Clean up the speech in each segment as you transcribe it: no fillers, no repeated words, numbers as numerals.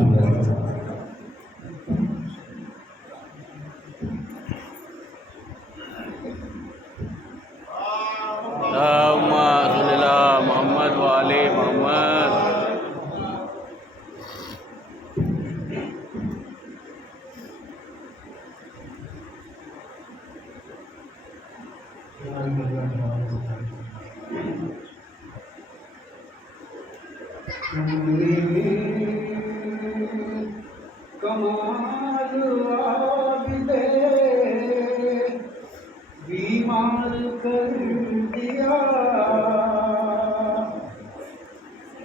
اللہم صلی علی محمد و آل محمد. کمال عابد بیمار کر دیا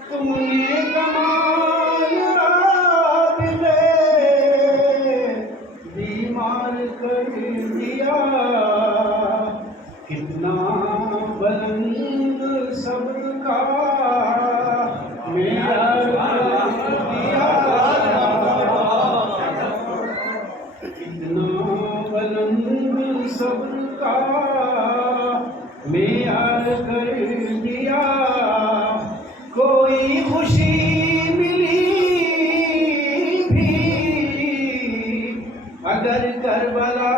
تم نے، کمال عابد بیمار کر دیا. کتنا بلند صبر کا معیار کر دیا، کتنا بلند صبر کا معیار کر دیا. کوئی خوشی ملی بھی اگر کربلا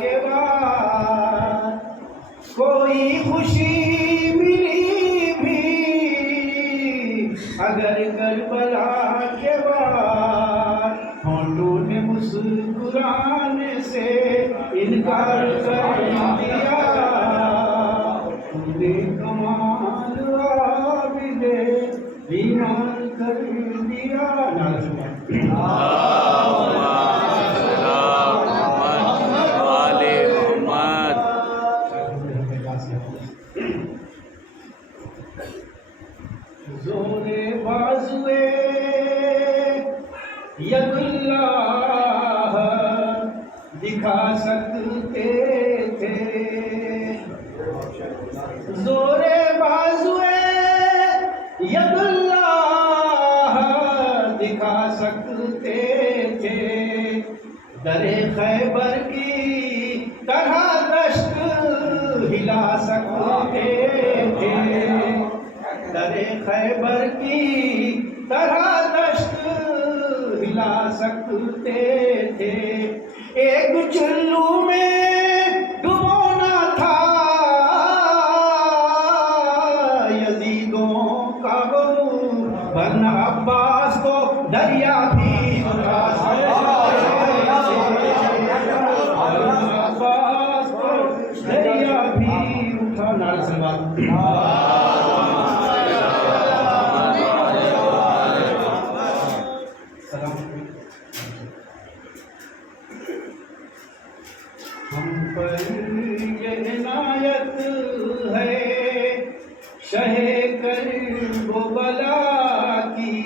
کے بعد، کوئی خوشی ملی بھی اگر کربلا کے بعد، ہونٹوں نے مسکرانے سے انکار کر دیا. تم نے کمال عابد بیمار کر دیا. زور بازوے ید اللہ دکھا سکتے تھے، زور بازوے ید اللہ دکھا سکتے تھے. در خیبر کی طرح دشت ہلا سکتے تھے، در خیبر کی طرح دشت ہلا سکتے تھے. ایک چلو میں ڈبونا تھا یزیدوں کا گرو، ورنہ عباس کو دریا بھی اٹھا سکتے تھے، ورنہ عباس کو دریا بھی اٹھا. نعرہ سلوات. ہم پر یہ عنایت ہے شہ کرب و بلا کی،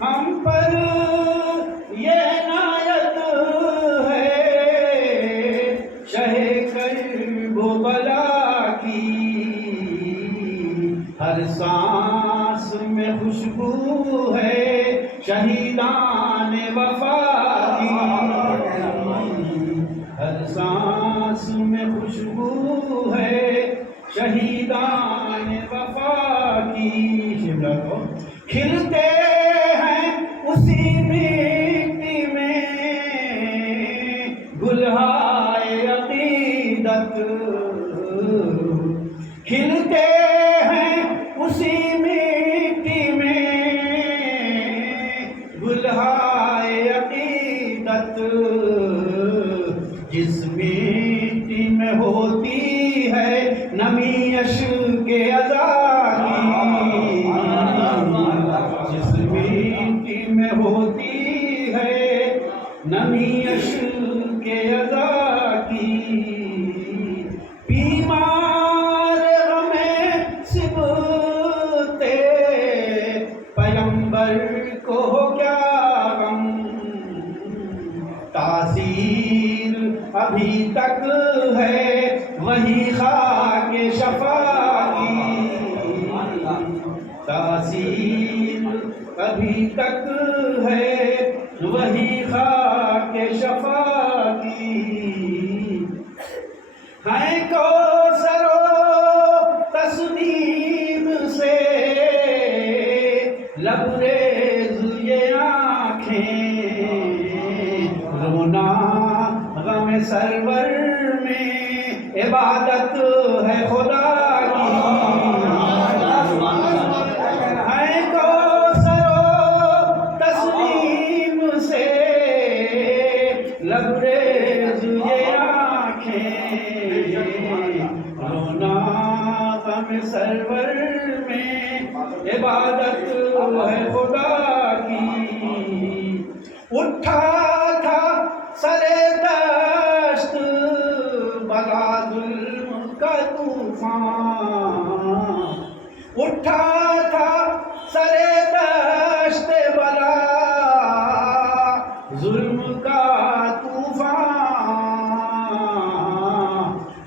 ہم پر یہ عنایت ہے شہ کرب و بلا کی. ہر سانس میں خوشبو ہے شہیدان وفا کی، ہر سانس میں خوشبو ہے شہیدان وفا کی. کھلتے ہیں اسی مٹی میں گلہائے عقیدت، کھلتے ہیں اسی مٹی میں گلہائے عقیدت. جس مٹی میں ہوتی ہے نمی عشق عزا کی، جس مٹی میں ہوتی ہے نمی عشق عزا کی. بیمار غم صبتے پیغمبر کو کیا غم، تاثیر ابھی تک ہے وہی خاک شفا کی، تاثیر ابھی تک ہے وہی خاک شفا کی. ہیں کوثر و تسنیم سے لب لبریز یہ آنکھیں رونا غم سرور میں عبادت ہے خدا کی ہے کوثر و تسلیم سے لبریز یہ آنکھیں رونا غم سرور میں عبادت ہے خدا کی اٹھا تھا سر دشت بلا ظلم کا طوفان اٹھا تھا سر دشت بلا ظلم کا طوفان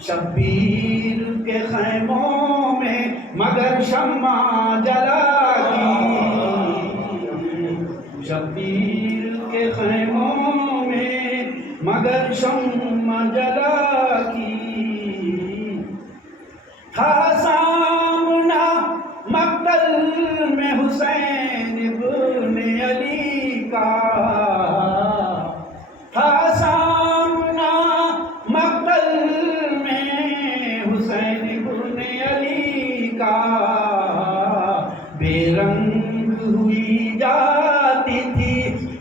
شبیر کے خیموں میں مگر شمع جلا کی شبیر کے خیموں میں مگر شمع جلا کی تھا سامنا مقتل میں حسین ابن علی کا تھا سامنا مقتل میں حسین ابن علی کا بے رنگ ہوئی جاتی تھی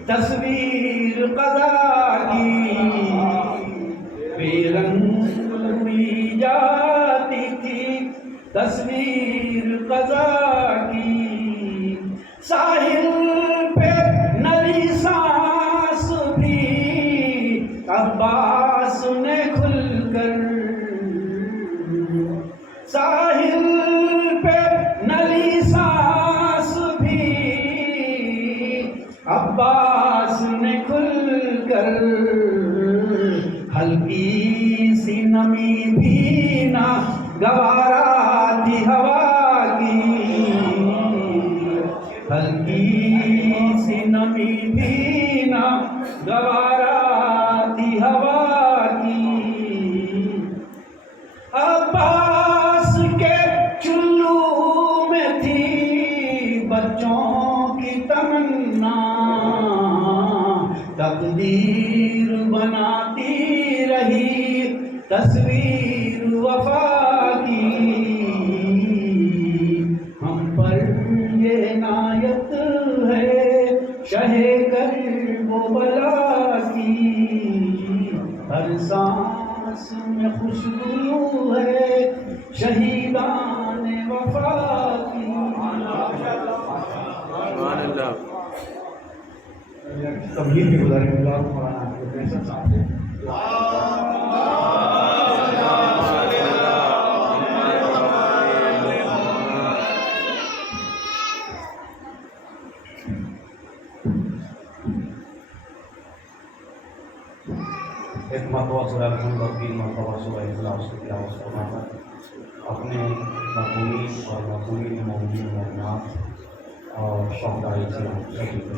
تصویر قضا کی بے رنگ ہوئی جاتی تھی تصویر قضا کی ساحل پہ نری سانس بھی عباس نے کھل کر ساحل پہ نری سانس بھی عباس نے کھل کر ہلکی سی نمی بھی نہ گوارا تھی ہوا کی ہلکی سی نمی بھی نہ گوارا تھی ہوا کی عباس کے چلو میں تھی بچوں کی تمنا تقدیر بناتی رہی تصویر وفا کی ہم پر یہ عنایت ہے شہ کرب و بلا کی ہر سانس میں خوشبو ہے شہیدان وفا کی سبحان اللہ تبلیغ کے گزارے اللہ مولانا پروفیسر صاحب سے ایک مرتبہ سورہ الحمد اور 3 مرتبہ سورہ اخلاص کی تلاوت فرماتا اپنے مرحومین اور مرحومین مومنین مومنات اور شہداء اسلام سبھی کو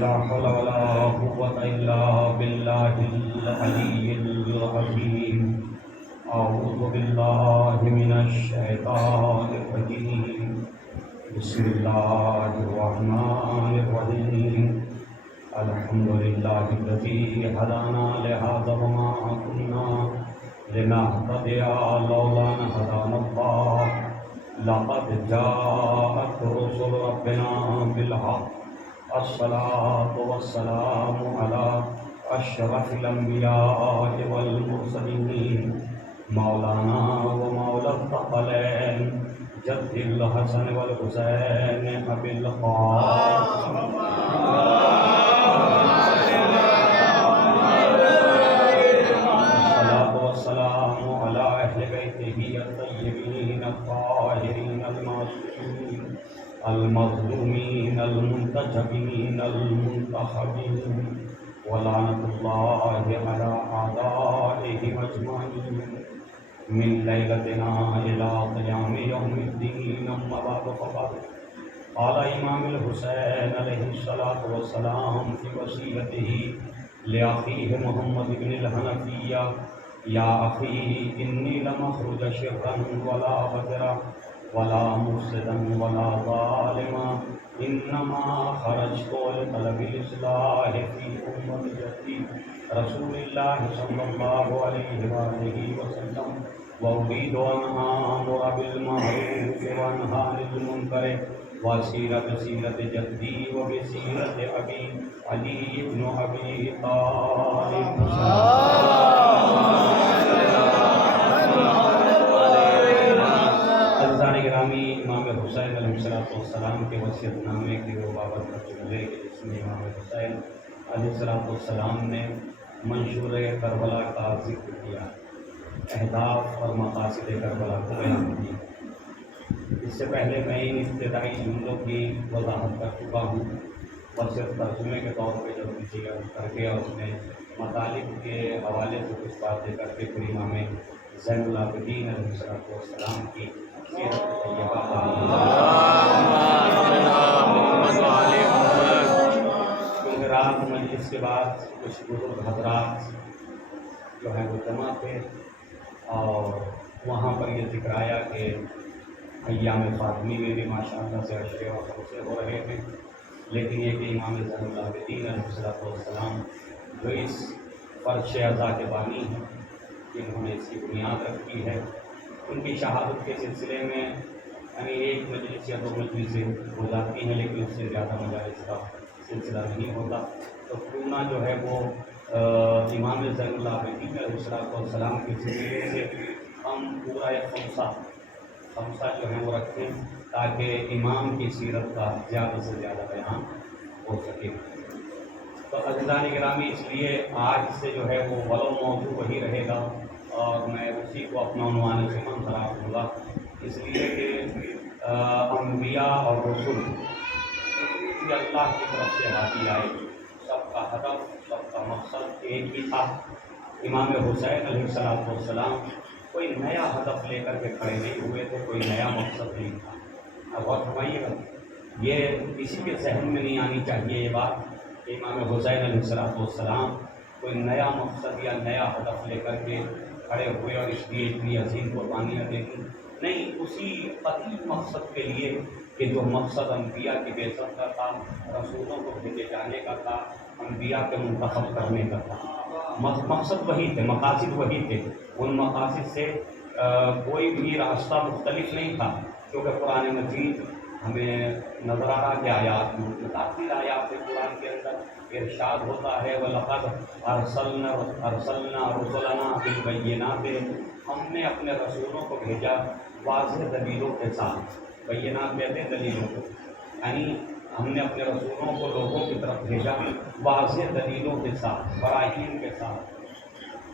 لا حول ولا قوة إلا بالله العلي العظيم أعوذ بالله من الشيطان الرجيم بسم الله الرحمن الرحيم الحمد لله الذي هدانا لهذا وما كنا لنهتدي لولا أن هدانا الله لقد جاءت رسل ربنا بالحق الصلاة والسلام على أشرف الأنبياء والمرسلين مولانا ومولى الثقلين جد الحسن والحسين أبي القاسم الطيبين الطاهرين المعصومين المظلومين المنتجبين المنتخبين ولعنة الله على أعدائهم أجمعين من ليلتنا إلى قيام يوم الدين. أما بعد فقد قال امام الحسین علیہ الصلاۃ والسلام في وصیته لأخيه محمد بن الحنفیہ یا اخی انی لم اخرج شرا ولا بدرا ولا مفسدا ولا ظالما انما خرجت لطلب الاصلاح في امتی رسول اللہ صلی اللہ علیہ وآلہ وسلم وأريد أن آمر بالمعروف وأنهى عن المنكر وسيرة سيرة جدي وبسيرة أبي علي بن أبي طالب. عزیزان گرامی، امام حسین علیہ السلام کے وصیت نامے کے وہ بابت کا جملے کہ جس میں امام حسین علیہ السلام نے منشور کربلا کا ذکر کیا، اہداف اور مقاصد کربلا کو بیان کیا. اس سے پہلے میں ان ابتدائی جملوں کی وضاحت کر چکا ہوں، اور صرف ترجمے کے طور پہ جب کسی کر کے اور اس میں مطالب کے حوالے سے کچھ باتیں کر کے پھر امام زین العابدین علیہ السلام کی سیرت طیبہ کیونکہ رات مجلس کے بعد کچھ بزرگ حضرات جو ہیں وہ جمع تھے اور وہاں پر یہ ذکر آیا کہ ایام فاطمی میں بھی ماشاءاللہ سے عشرے وقت سے ہو رہے ہیں، لیکن یہ کہ امام زین العابدین علیہ السلام جو اس فرش اعضا کے بانی ہیں، جنہوں نے اس کی بنیاد رکھی ہے، ان کی شہادت کے سلسلے میں یعنی ایک مجلس یا دو مجلسیں ہو جاتی ہیں، لیکن اس سے زیادہ مجالس کا سلسلہ نہیں ہوتا. تو کیوں نہ جو ہے وہ امام زین العابدین علیہ السلام کے سلسلے سے ہم پورا ایک خمسہ جو ہے وہ رکھیں تاکہ امام کی سیرت کا زیادہ سے زیادہ بیان ہو سکے. تو عزیزان گرامی، اس لیے آج سے جو ہے وہ ولو موضوع وہی رہے گا اور میں اسی کو اپنا عنوان ضمن قرار دوں گا، اس لیے کہ انبیاء اور رسول یہ اللہ کی طرف سے حاصل آئے، سب کا ہدف سب کا مقصد ایک ہی تھا. امام حسین علیہ السلام کوئی نیا ہدف لے کر کے کھڑے نہیں ہوئے تھے، کوئی نیا مقصد نہیں تھا. اب غور فرمائیے گا، یہ کسی کے ذہن میں نہیں آنی چاہیے یہ بات کہ امام حسین علیہ السلام کوئی نیا مقصد یا نیا ہدف لے کر کے کھڑے ہوئے اور اس لیے اتنی عظیم قربانیاں دیں گی. نہیں، اسی قطعی مقصد کے لیے کہ جو مقصد انبیاء کی بعثت کا تھا، رسولوں کو بھیجے جانے کا تھا، انبیاء کے منتخب کرنے کا تھا. مقصد وہی تھے، مقاصد وہی تھے. ان مقاصد سے کوئی بھی راستہ مختلف نہیں تھا، کیونکہ قرآن مجید ہمیں نظر آ رہا کہ آیات متعدد آیات قرآن کے اندر ارشاد ہوتا ہے وَلَقَدْ أَرْسَلْنَا رُسُلَنَا بِالْبَيِّنَاتِ، ہم نے اپنے رسولوں کو بھیجا واضح دلیلوں کے ساتھ. بینات کہتے ہیں دلیلوں کو، یعنی ہم نے اپنے رسولوں کو لوگوں کی طرف بھیجا واضح دلیلوں کے ساتھ، براہین کے ساتھ.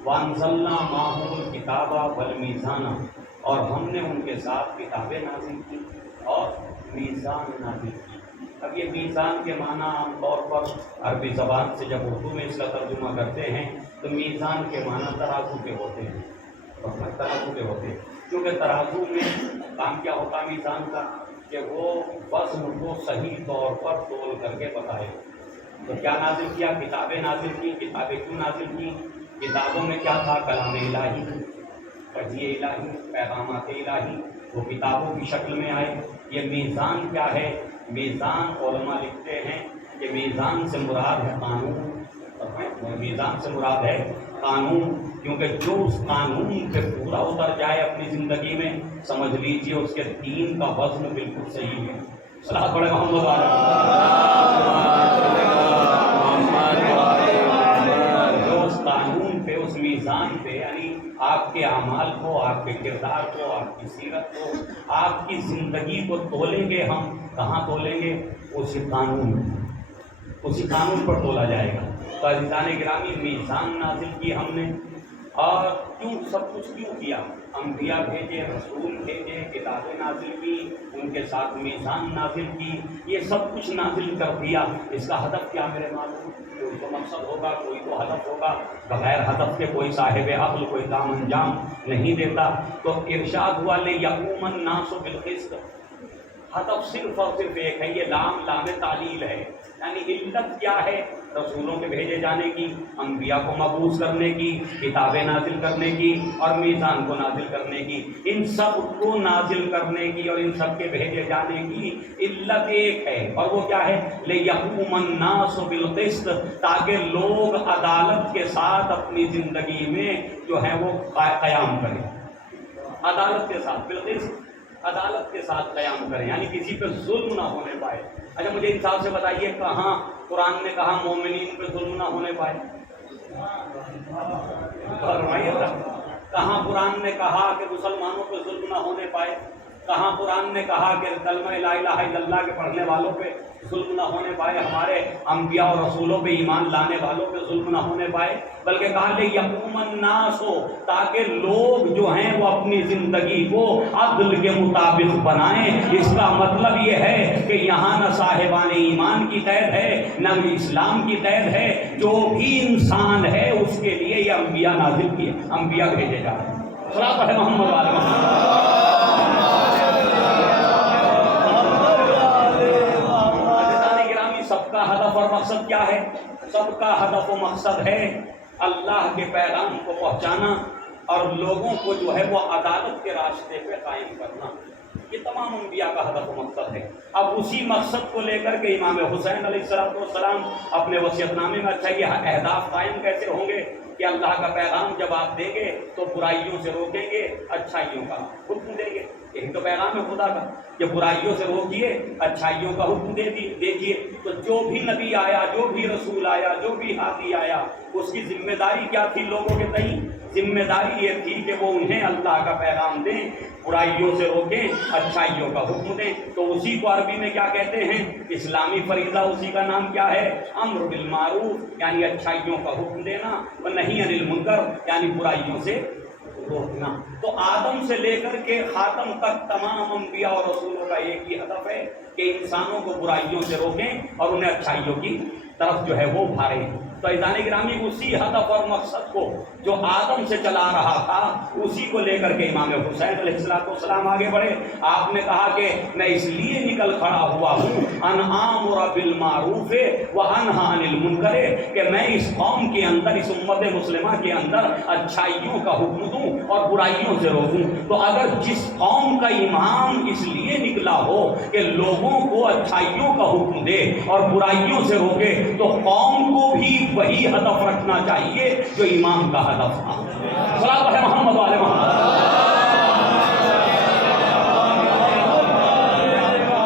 وَأَنزَلْنَا مَعَهُمُ الْكِتَابَ وَالْمِيزَانَ، اور ہم نے ان کے ساتھ کتابیں نازل کی اور میزان نازل کی. اب یہ میزان کے معنی عام طور پر عربی زبان سے جب اردو میں اس کا ترجمہ کرتے ہیں تو میزان کے معنی ترازو کے ہوتے ہیں، ترازو کے ہوتے ہیں، کیونکہ ترازو میں کام کیا ہوتا ہے میزان کا کہ وہ وزن کو صحیح طور پر تول کر کے بتائے. تو کیا نازل کیا؟ کتابیں نازل کی. کتابیں کیوں نازل کی؟ کتابوں میں کیا تھا؟ کلام الہی، وحی الہی، پیغامات الہی، وہ کتابوں کی شکل میں آئے. یہ میزان کیا ہے؟ میزان علماء لکھتے ہیں کہ میزان سے مراد ہے قانون. میزان سے مراد ہے قانون، کیونکہ جو اس قانون پہ پورا اتر جائے اپنی زندگی میں، سمجھ لیجیے اس کے دین کا وزن بالکل صحیح ہے. صلاۃ پڑھے محمد والے. جو اس قانون پہ، اس میزان پہ، یعنی آپ کے اعمال کو، آپ کے کردار کو، آپ کی سیرت کو، آپ کی زندگی کو تولیں گے ہم. کہاں تولیں گے؟ اسی قانون پر تولا جائے گا. تو عزیزان گرامی، میزان نازل کی ہم نے اور کیوں سب کچھ کیوں کیا؟ انبیاء بھیجے، رسول بھیجے، کتابیں نازل کی، ان کے ساتھ میزان نازل کی، یہ سب کچھ نازل کر دیا۔ اس کا ہدف کیا میرے معلوم؟ کوئی تو مقصد ہوگا، کوئی تو ہدف ہوگا۔ بغیر ہدف کے کوئی صاحب عقل کوئی کام انجام نہیں دیتا۔ تو ارشاد ہوا لیقوم الناس بالقسط، ہدف صرف اور صرف ایک ہے، یہ لام تعلیل ہے، یعنی علت کیا ہے؟ رسولوں کے بھیجے جانے کی، انبیاء کو مبعوث کرنے کی، کتابیں نازل کرنے کی اور میزان کو نازل کرنے کی، ان سب کو نازل کرنے کی اور ان سب کے بھیجے جانے کی علت ایک ہے، اور وہ کیا ہے؟ لیقوم الناس بالقسط، تاکہ لوگ عدالت کے ساتھ اپنی زندگی میں جو ہے وہ قیام کریں، عدالت کے ساتھ بالقسط، عدالت کے ساتھ قیام کریں، یعنی کسی پہ ظلم نہ ہونے پائے۔ اچھا مجھے انصاف سے بتائیے کہاں قرآن نے کہا مومنین پہ ظلم نہ ہونے پائے؟ فرمائیے گا کہاں قرآن نے کہا کہ مسلمانوں پہ ظلم نہ ہونے پائے؟ کہاں قرآن نے کہا کہ کلمہ لا الہ الا اللہ کے پڑھنے والوں پہ ظلم نہ ہونے پائے، ہمارے انبیاء اور رسولوں پہ ایمان لانے والوں پہ ظلم نہ ہونے پائے؟ بلکہ کہا لیقوم الناس ہو، تاکہ لوگ جو ہیں وہ اپنی زندگی کو عدل کے مطابق بنائیں۔ اس کا مطلب یہ ہے کہ یہاں نہ صاحبان ایمان کی قید ہے نہ اسلام کی قید ہے، جو بھی انسان ہے اس کے لیے یہ انبیاء نازل کیے، انبیاء بھیجے جا رہے ہیں۔ صلاۃ ہے محمد علیہ محمد۔ سب کا ہدف اور مقصد کیا ہے؟ سب کا ہدف و مقصد ہے اللہ کے پیغام کو پہنچانا اور لوگوں کو جو ہے وہ عدالت کے راستے پہ قائم کرنا، یہ تمام انبیاء کا ہدف و مقصد ہے۔ اب اسی مقصد کو لے کر کے امام حسین علیہ السلام اپنے وصیت نامے میں اچھا یہ اہداف قائم کیسے ہوں گے کہ اللہ کا پیغام جب آپ دیں گے تو برائیوں سے روکیں گے، اچھائیوں کا حکم دیں گے۔ یہی تو پیغام ہے خدا کا کہ برائیوں سے روکیے، اچھائیوں کا حکم دیجیے۔ تو جو بھی نبی آیا، جو بھی رسول آیا، جو بھی ہادی آیا، اس کی ذمہ داری کیا تھی لوگوں کے تئیں؟ ذمہ داری یہ تھی کہ وہ انہیں اللہ کا پیغام دیں، برائیوں سے روکیں، اچھائیوں کا حکم دیں۔ تو اسی کو عربی میں کیا کہتے ہیں؟ اسلامی فریضہ اسی کا نام کیا ہے؟ امر بالمعروف، یعنی اچھائیوں کا حکم دینا، اور نہی عن المنکر، یعنی برائیوں سے روکنا۔ تو آدم سے لے کر کے خاتم تک تمام انبیاء اور رسولوں کا ایک ہی ہدف ہے کہ انسانوں کو برائیوں سے روکیں اور انہیں اچھائیوں کی طرف جو ہے وہ ابھاریں۔ تو عزیزان گرامی اسی ہدف اور مقصد کو جو آدم سے چلا رہا تھا اسی کو لے کر کے امام حسین علیہ السلام آگے بڑھے۔ آپ نے کہا کہ میں اس لیے نکل کھڑا ہوا ہوں ان آمر بالمعروف وانہی عن المنکر، کہ میں اس قوم کے اندر، اس امت مسلمہ کے اندر اچھائیوں کا حکم دوں اور برائیوں سے روکوں۔ تو اگر جس قوم کا امام اس لیے نکلا ہو کہ لوگوں کو اچھائیوں کا حکم دے اور برائیوں سے روکے، تو قوم کو بھی وہی ہدف رکھنا چاہیے جو امام کا ہدف تھا۔ صلاۃ ہے محمد علیہ محمد۔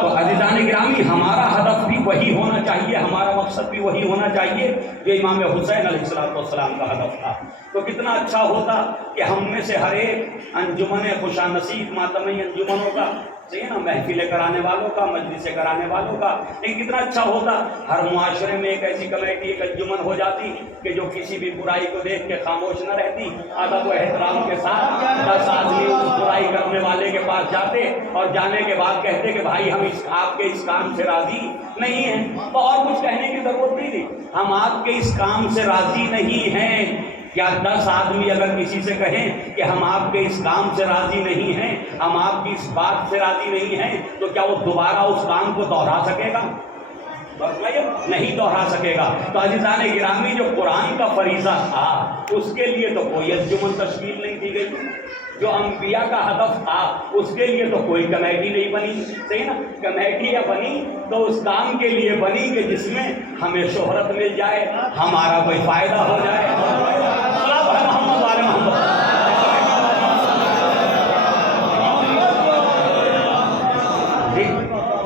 تو عزیزان گرامی ہمارا ہدف بھی وہی ہونا چاہیے، ہمارا مقصد بھی وہی ہونا چاہیے جو امام حسین علیہ السلام کا ہدف تھا۔ تو کتنا اچھا ہوتا کہ ہم میں سے ہر ایک انجمن خوشا نصیب ماتمی انجمنوں کا، صحیح نا، محفلیں کرانے والوں کا، مجلسیں کرانے والوں کا، لیکن کتنا اچھا ہوتا ہر معاشرے میں ایک ایسی کمیٹی، ایک انجمن ہو جاتی کہ جو کسی بھی برائی کو دیکھ کے خاموش نہ رہتی، ادب و احترام کے ساتھ 10 آدمی اس برائی کرنے والے کے پاس جاتے اور جانے کے بعد کہتے کہ بھائی ہم آپ کے اس کام سے راضی نہیں ہیں۔ تو اور کچھ کہنے کی ضرورت نہیں تھی، ہم آپ کے اس کام سے راضی نہیں ہیں۔ کیا 10 آدمی اگر کسی سے کہیں کہ ہم آپ کے اس کام سے راضی نہیں ہیں، ہم آپ کی اس بات سے راضی نہیں ہیں، تو کیا وہ دوبارہ اس کام کو دوہرا سکے گا؟ نہیں دوہرا سکے گا۔ تو عزیزان گرامی جو قرآن کا فریضہ تھا اس کے لیے تو کوئی انجمن تشکیل نہیں دی گئی، جو انبیاء کا ہدف تھا اس کے لیے تو کوئی کمیٹی نہیں بنی، صحیح نا۔ کمیٹی بنی تو اس کام کے لیے بنی کہ جس میں ہمیں شہرت مل جائے، ہمارا کوئی فائدہ ہو جائے۔ محمد والے محمد۔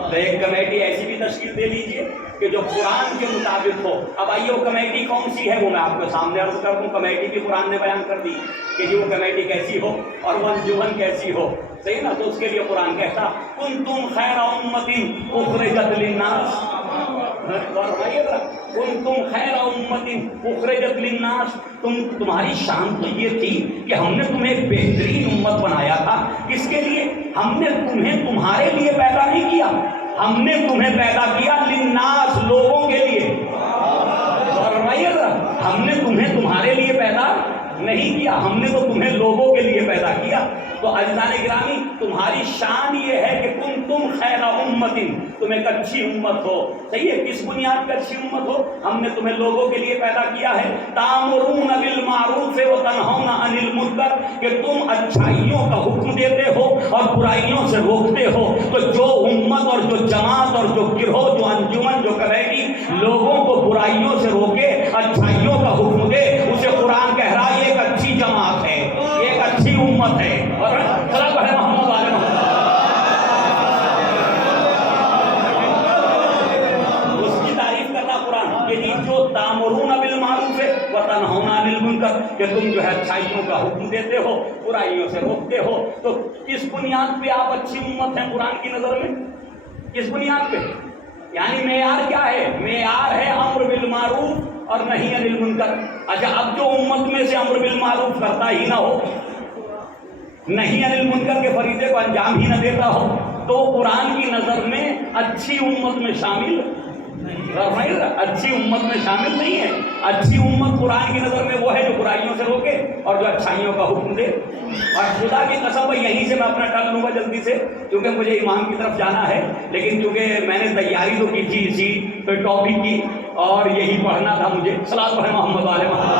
تو ایک کمیٹی ایسی بھی تشکیل دے لیجیے کہ جو قرآن کے مطابق ہو۔ اب آئیے وہ کمیٹی کون سی ہے وہ میں آپ کے سامنے عرض کر دوں۔ کمیٹی بھی قرآن نے بیان کر دی کہ جو کمیٹی کیسی ہو اور وہ انجمن کیسی ہو، صحیح نا۔ تو اس کے لیے قرآن کہتا کنتم خیر امۃ اخرجت للناس، تم خیر امت اخرجت للناس، تمہاری شان تو یہ تھی کہ ہم نے تمہیں ایک بہترین امت بنایا تھا. کس کے لیے؟ ہم نے تمہیں تمہارے لیے پیدا نہیں کیا، ہم نے تمہیں پیدا کیا للناس، لوگوں کے لیے. ہم نے تمہیں تمہارے لیے پیدا نہیں کیا، ہم نے تو تمہیں لوگوں کے لیے پیدا کیا. تو عزیزان گرامی، تمہاری شان یہ ہے کہ تم خیر امت، تم ایک اچھی امت ہو. صحیح ہے. کس بنیاد پہ اچھی امت ہو؟ ہم نے تمہیں لوگوں کے لیے پیدا کیا ہے. تامرون بالمعروف وتنہون عن المنکر، کہ تم اچھائیوں کا حکم دیتے ہو اور برائیوں سے روکتے ہو. تو جو امت اور جو جماعت اور جو گروہ، جو انجمن، جو کمیٹی لوگوں کو برائیوں سے روکے، اچھائیوں کا حکم دے، اسے قرآن کہہ رہا ہے یہ ایک اچھی جماعت ہے، یہ ایک اچھی امت ہے. اور صلی اللہ محمد علیہ محمد، اس کی تعریف کر رہا قرآن کہ جو تامرون بالمعروف وتنہون عن المنکر، کہ تم جو ہے اچھائیوں کا حکم دیتے ہو، برائیوں سے روکتے ہو. تو کس بنیاد پہ آپ اچھی امت ہیں قرآن کی نظر میں؟ کس بنیاد پہ؟ یعنی معیار کیا ہے؟ معیار ہے امر بالمعروف اور نہی عن المنکر. اچھا، اب جو امت میں سے امر بالمعروف کرتا ہی نہ ہو، نہی عن المنکر کے فریضے کو انجام ہی نہ دیتا ہو، تو قرآن کی نظر میں اچھی امت میں شامل اچھی امت میں شامل نہیں ہے. اچھی امت قرآن کی نظر میں وہ ہے جو برائیوں سے روکے اور جو اچھائیوں کا حکم دے. اور خدا کی قسم ہے، یہیں سے میں اپنا ٹل لوں گا جلدی سے، کیونکہ مجھے امام کی طرف جانا ہے. لیکن کیونکہ میں نے تیاری تو کی تھی اسی ٹاپک کی، اور یہی پڑھنا تھا مجھے. صلوات محمد علیہ محمد.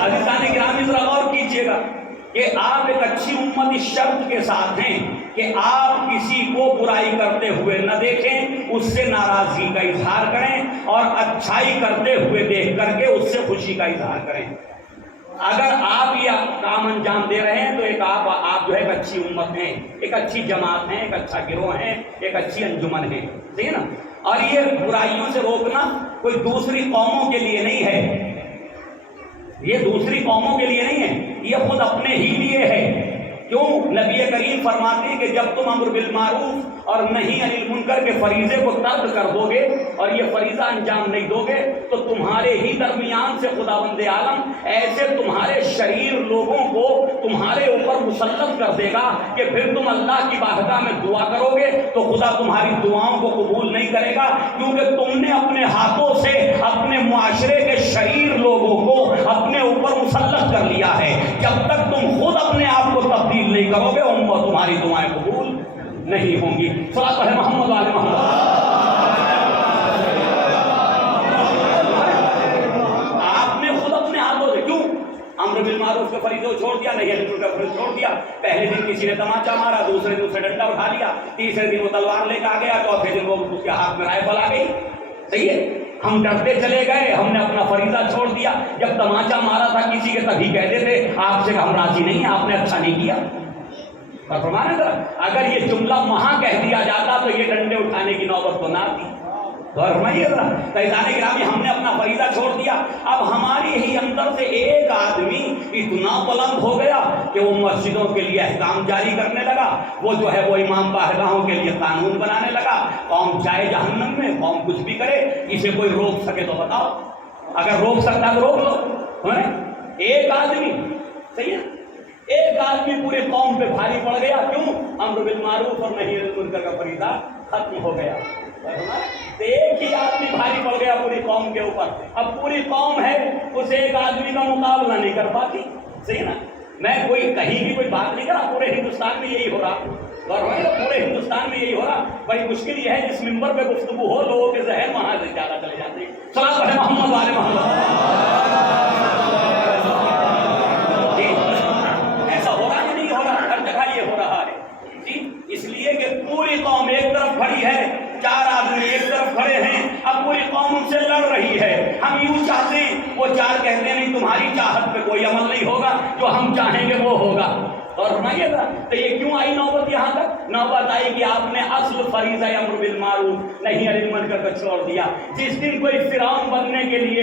عزیزان گرامی، ذرا غور کیجیے گا کہ آپ ایک اچھی امت اس شرط کے ساتھ ہیں کہ آپ کسی کو برائی کرتے ہوئے نہ دیکھیں، اس سے ناراضگی کا اظہار کریں، اور اچھائی کرتے ہوئے دیکھ کر کے اس سے خوشی کا اظہار کریں. اگر آپ یہ کام انجام دے رہے ہیں تو ایک آپ جو ہے ایک اچھی امت ہیں، ایک اچھی جماعت ہیں، ایک اچھا گروہ ہیں، ایک اچھی انجمن ہے. ٹھیک ہے نا؟ اور یہ برائیوں سے روکنا کوئی دوسری قوموں کے لیے نہیں ہے، یہ دوسری قوموں کے لیے نہیں ہے، یہ خود اپنے ہی لیے ہے. کیوں؟ نبی کریم فرماتے ہیں کہ جب تم امر بالمعروف اور نہی عن المنکر کے فریضے کو ترک کر دو گے اور یہ فریضہ انجام نہیں دو گے، تو تمہارے ہی درمیان سے خداوند عالم ایسے تمہارے شریر لوگوں کو تمہارے اوپر مسلط کر دے گا کہ پھر تم اللہ کی بارگاہ میں دعا کرو گے تو خدا تمہاری دعاؤں کو قبول نہیں کرے گا، کیونکہ تم نے اپنے ہاتھوں سے اپنے معاشرے کے شریر لوگوں کو اپنے اوپر مسلط کر لیا ہے. جب تک تم خود اپنے آپ کو تبدیل نہیں کرو گے، تمہاری دعائیں قبول نہیں ہوں گی. صلوات ہے محمد علیہ محمد. آپ نے خود اپنے ہاتھوں سے کیوں امر بالمعروف کے فریضے کو چھوڑ دیا، نہیں عن المنکر کا فریضہ چھوڑ دیا. پہلے دن کسی نے تماچا مارا، دوسرے دن اسے ڈنڈا اٹھا لیا، تیسرے دن وہ تلوار لے کے آ گیا، چوتھے دن وہ اس کے ہاتھ میں رائفل آ گئی. صحیح ہے، ہم ڈرتے چلے گئے، ہم نے اپنا فریضہ چھوڑ دیا. جب تماچا مارا تھا کسی کے تبھی کہتے تھے آپ سے ہم راضی نہیں ہیں، آپ نے اچھا نہیں کیا. فرمانے تھا اگر یہ جملہ وہاں کہہ دیا جاتا تو یہ ڈنڈے اٹھانے کی نوبت تو نہ آتی. فرمائیے ذرا فیضان گرامی، ہم نے اپنا فریضہ چھوڑ دیا. اب ہماری ہی اندر سے ایک آدمی اتنا بلند ہو گیا کہ وہ مسجدوں کے لیے احکام جاری کرنے لگا، وہ جو ہے وہ امام بارگاہوں کے لیے قانون بنانے لگا. قوم جائے جہنم میں، قوم کچھ بھی کرے، اسے کوئی روک سکے تو بتاؤ. اگر روک سکتا تو روک لو. ایک آدمی، صحیح ہے، ایک آدمی پوری قوم پہ بھاری پڑ گیا. کیوں؟ امر بالمعروف اور نہی عن المنکر کا فریضہ ختم ہو گیا. ایک ہی آدمی بھاری پڑ گیا پوری قوم کے اوپر. اب پوری قوم ہے، اس ایک آدمی کا مقابلہ نہیں کر پاتی. صحیح نا؟ میں کوئی کہیں بھی کوئی بات نہیں کرا، پورے ہندوستان میں یہی ہو رہا. پورے ہندوستان میں یہی ہو رہا. بڑی مشکل یہ ہے جس ممبر پہ گفتگو ہو لوگوں کے ذہن وہاں سے زیادہ چلے جاتے ہیں. صلوات ہے محمد والے محمد. اس لیے کہ پوری قوم ایک طرف کھڑی ہے، چار آدمی ایک طرف کھڑے ہیں، اب پوری قوم ان سے لڑ رہی ہے. ہم یوں چاہتے ہیں، وہ چار کہتے ہیں نہیں تمہاری چاہت پہ کوئی عمل نہیں ہوگا، جو ہم چاہیں گے وہ ہوگا. اور فرمائیے گا تو یہ کیوں آئی نوبت یہاں تک؟ نوبت آئی کہ آپ نے اصل فریضہ امر بالمعروف نہی عن المنکر کا چھوڑ دیا۔ جس دن کوئی فرعون بننے کے لیے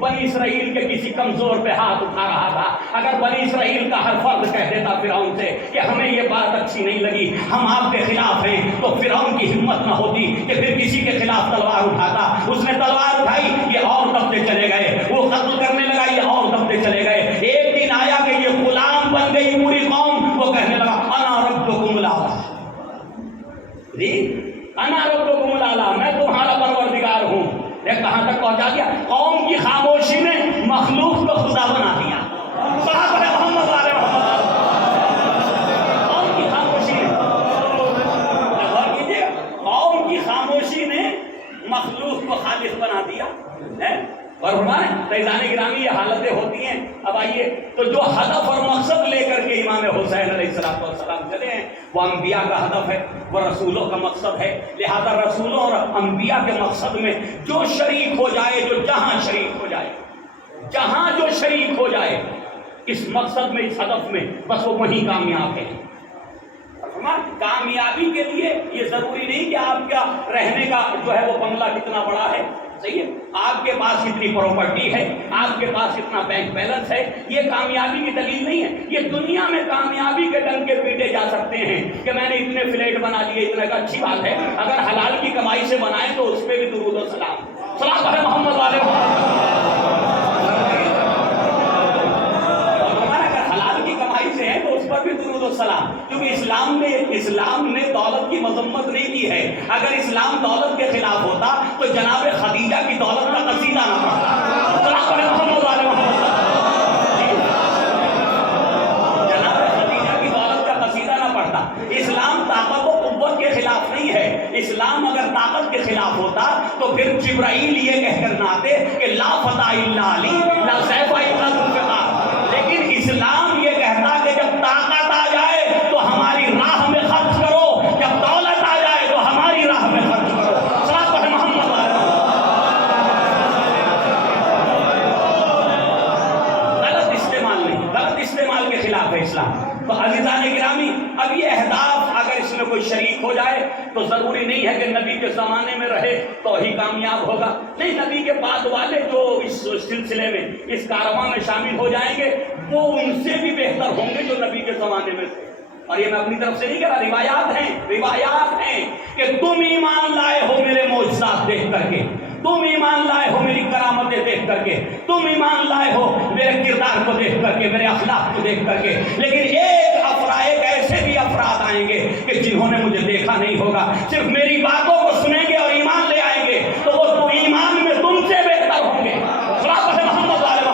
بنی اسرائیل کے کسی کمزور پہ ہاتھ اٹھا رہا تھا، اگر بنی اسرائیل کا ہر فرد کہہ دیتا فرعون سے کہ ہمیں یہ بات اچھی نہیں لگی، ہم آپ کے خلاف ہیں، تو فرعون کی ہمت نہ ہوتی کہ پھر کسی کے خلاف تلوار اٹھاتا۔ اس نے تلوار اٹھائی، یہ اور دبتے چلے گئے، وہ قتل کرنے لگا، یہ اور دبتے چلے گئے۔ ایک دن آیا کہ یہ غلام بن گئی پوری قوم، وہ کہنے لگا انا ربکم الاعلی، جی انا ربکم الاعلی، میں تمہارا پروردگار ہوں۔ یہ کہاں تک پہنچا دیا؟ قوم کی خاموشی نے مخلوق کو خدا بنا دیا۔ صحابہ محمد علیہ محمد، قوم کی خاموشی نے، غور کیجیے، قوم کی خاموشی نے مخلوق کو خالق بنا دیا ہے۔ اور ہمارے فیضان گرامی یہ حالتیں ہوتی ہیں۔ اب آئیے، تو جو ہدف اور مقصد لے کر کے امام حسین علیہ السلام چلے ہیں وہ انبیاء کا ہدف ہے، وہ رسولوں کا مقصد ہے۔ لہذا رسولوں اور انبیاء کے مقصد میں جو شریک ہو جائے، جو جہاں شریک ہو جائے، جہاں جو شریک ہو جائے اس مقصد میں، اس ہدف میں، بس وہ وہیں کامیاب ہے۔ کامیابی کے لیے یہ ضروری نہیں کہ آپ کا رہنے کا جو ہے وہ بنگلہ کتنا بڑا ہے، صحیح ہے، آپ کے پاس کتنی پراپرٹی ہے، آپ کے پاس کتنا بینک بیلنس ہے، یہ کامیابی کی دلیل نہیں ہے۔ یہ دنیا میں کامیابی کے ڈنکے پیٹے جا سکتے ہیں کہ میں نے اتنے فلیٹ بنا لیے، اتنا کا اچھی بات ہے، اگر حلال کی کمائی سے بنائیں تو اس پہ بھی درود و سلام، سلام ہے محمد والے سلام، کیونکہ اسلام نے دولت کی مذمت نہیں کی ہے۔ اگر اسلام دولت کے خلاف ہوتا تو جناب خدیجہ کی دولت کا قصیدہ نہ پڑھتا، جناب خدیجہ کی دولت کا قصیدہ نہ پڑھتا۔ اسلام طاقت و قوت کے خلاف نہیں ہے۔ اسلام اگر طاقت کے خلاف ہوتا تو پھر جبرائیل یہ کہہ کر نہ آتے کہ لا فتح الا علی لا سیف الا ذوالفقار، لیکن اسلام یہ کہتا کہ جب طاقت آ جائے تو ہماری راہ میں خرچ کرو، جب دولت آ جائے تو ہماری راہ میں خرچ کرو۔ صلاۃ پر محمد غلط استعمال نہیں، غلط استعمال کے خلاف ہے اسلام۔ تو عزیزان گرامی، اب یہ اہداف اگر اس میں کوئی شریک ہو جائے تو ضروری نہیں ہے کہ نبی کے زمانے میں رہے تو ہی کامیاب ہوگا، نہیں، نبی کے بعد والے جو اس سلسلے میں، اس کارواں میں شامل ہو جائیں گے وہ ان سے بھی بہتر ہوں گے جو نبی کے زمانے میں تھے۔ اور یہ میں اپنی طرف سے نہیں کہہ رہا، روایات ہیں کہ تم ایمان لائے ہو میرے معجزات دیکھ کر کے، تم ایمان لائے ہو میری کرامتیں دیکھ کر کے، تم ایمان لائے ہو میرے کردار کو دیکھ کر کے، میرے اخلاق کو دیکھ کر کے، لیکن ایک ایسے بھی افراد آئیں گے کہ جنہوں نے مجھے دیکھا نہیں ہوگا، صرف میری باتوں کو سنیں گے اور ایمان لے آئیں گے، تو وہ تو ایمان میں تم سے بہتر ہوں گے۔ صلاۃ پر محمد والے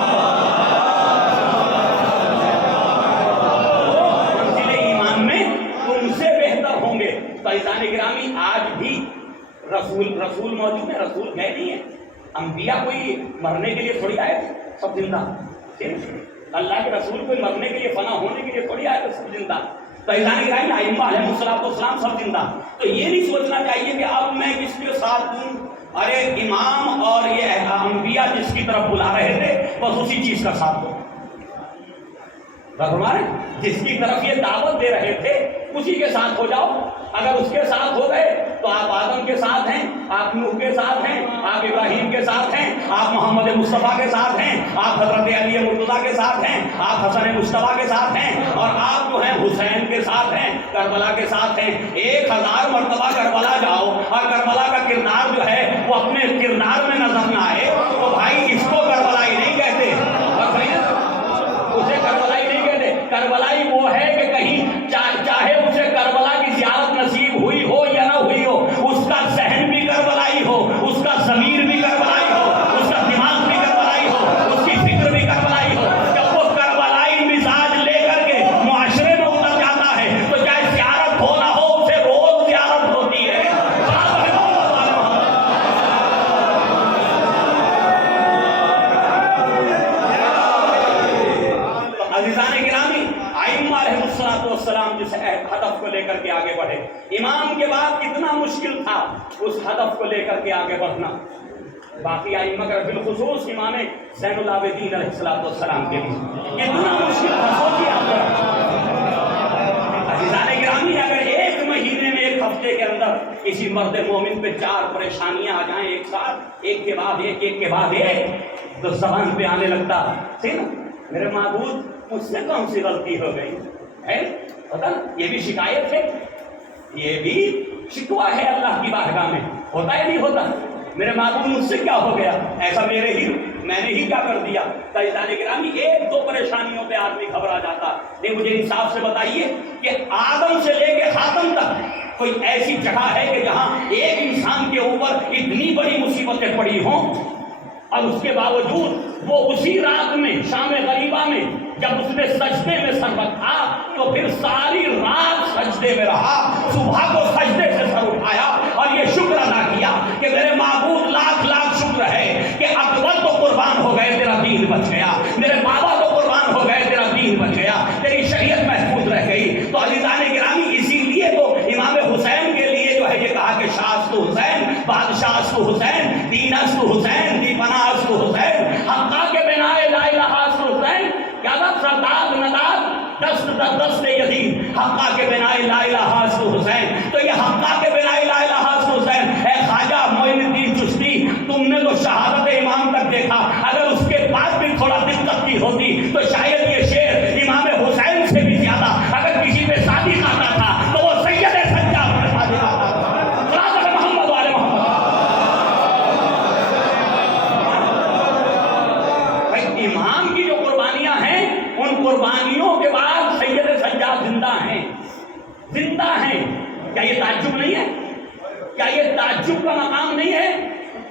فیضان گرامی، آج بھی رسول موجود ہے، رسول گئے نہیں ہیں۔ انبیاء کوئی مرنے کے لیے تھوڑی آئے تھے، سب زندہ۔ اللہ کے رسول کوئی مرنے کے لیے، فنا ہونے کے لیے تھوڑی آئے تھے، سب زندہ۔ فیضان گرامی، ائمہ علیہ السلام سب زندہ۔ تو یہ نہیں سوچنا چاہیے کہ اب میں کس کے ساتھ دوں، ارے امام اور یہ انبیاء جس کی طرف بلا رہے تھے بس اسی چیز کا ساتھ دو، جس کی طرف یہ دعوت دے رہے تھے اسی کے ساتھ ہو جاؤ۔ اگر اس کے ساتھ ہو گئے تو آپ آدم کے ساتھ ہیں، آپ نوح کے ساتھ ہیں، آپ ابراہیم کے ساتھ ہیں، آپ محمد مصطفیٰ کے ساتھ ہیں، آپ حضرت علی مرتضیٰ کے ساتھ ہیں، آپ حسن مصطفیٰ کے ساتھ ہیں، اور آپ جو ہیں حسین کے ساتھ ہیں، کربلا کے ساتھ ہیں۔ 1000 مرتبہ کربلا جاؤ اور کربلا کا کردار جو ہے وہ اپنے کردار میں نظر نہ آئے تو بھائی اس کو کربلائی نہیں کہتے، اسے کربلائی نہیں کہتے۔ کربلائی وہ ہے کہ کہیں چاہے اسے کربلا کی زیارت نصیب ہوئی ہو یا نہ ہوئی ہو، اس کا ذہن بھی کربلائی ہو، اس کا ضمیر بھی کربلائی ہو، اس کا دماغ بھی کربلائی ہو، اس کی فکر بھی کربلائی ہو۔ جب وہ کربلائی مزاج لے کر کے معاشرے میں اتر جاتا ہے تو چاہے زیارت ہو نہ ہو اسے روز زیارت ہوتی ہے۔ عزیزان گرامی، ائمہ علیہ السلام جس ہدف کو لے کر کے آگے بڑھے، امام کے بعد کتنا مشکل تھا اس ہدف کو لے کر کے آگے بڑھنا۔ باقی ائمہ کا بالخصوص امام زین العابدین علیہ السلام کے لیے اتنا مشکل تھا. سوچیے آپ عزیزان گرامی، اگر ایک مہینے میں ایک ہفتے کے اندر کسی مرد مومن پہ 4 پریشانیاں آ جائیں ایک ساتھ، ایک کے بعد ایک، ایک کے بعد ایک، تو زبان پہ آنے لگتا ہے نا میرے معبود مجھ سے کون سی غلطی ہو گئی ہے. پتہ یہ بھی شکایت ہے، یہ بھی شکوہ ہے اللہ کی بارگاہ میں. ہوتا ہے نہیں ہوتا؟ میرے معبود مجھ سے کیا ہو گیا، ایسا میں نے ہی کیا کر دیا. عزیزان گرامی، 1-2 پریشانیوں پہ آدمی گھبرا جاتا. نہیں، مجھے انصاف سے بتائیے کہ آدم سے لے کے خاتم تک کوئی ایسی جگہ ہے کہ جہاں ایک انسان کے اوپر اتنی بڑی مصیبتیں پڑی ہوں اور اس کے باوجود وہ اسی رات میں شام غریبہ میں جب اس نے سجدے میں سر رکھا تو پھر ساری رات سجدے میں رہا، صبح کو سجدے سے سر اٹھایا اور یہ شکر ادا کیا کہ میرے معبود لاکھ لاکھ شکر ہے کہ اکبر تو قربان ہو گئے تیرا دین بچ گیا، میرے بابا تو قربان ہو گئے تیرا دین بچ گیا، تیری شریعت محفوظ رہ گئی. تو عزیزان گرامی، اسی لیے تو امام حسین کے لیے جو ہے یہ کہا کہ شاست حسین، بادشاہ حسین، دینست حسین، دیپناست حسین، حقا کے بنائے لا الہ حسین، کیا تھا سرداد نداد دست در دست یزید، حقا کے بنائے لا الہ حسین. تو یہ حقا کے بنائے لا الہ حسین، اے خواجہ معین الدین چشتی، تم نے تو شہادت امام تک دیکھا، اگر اس کے بعد بھی تھوڑا دقت کی ہوتی تو شاید یہ شعر امام حسین سے بھی زیادہ اگر کسی پہ شادی آتا تھا تو وہ سید سجاد پہ شادی آتا تھا. خلاصہ محمد والے محمد. بھائی امام کی جو قربانیاں ہیں ان قربانیوں کے بعد سید سجاد زندہ ہیں، زندہ ہیں. کیا یہ تعجب نہیں ہے؟ کیا یہ تعجب کا مقام نہیں ہے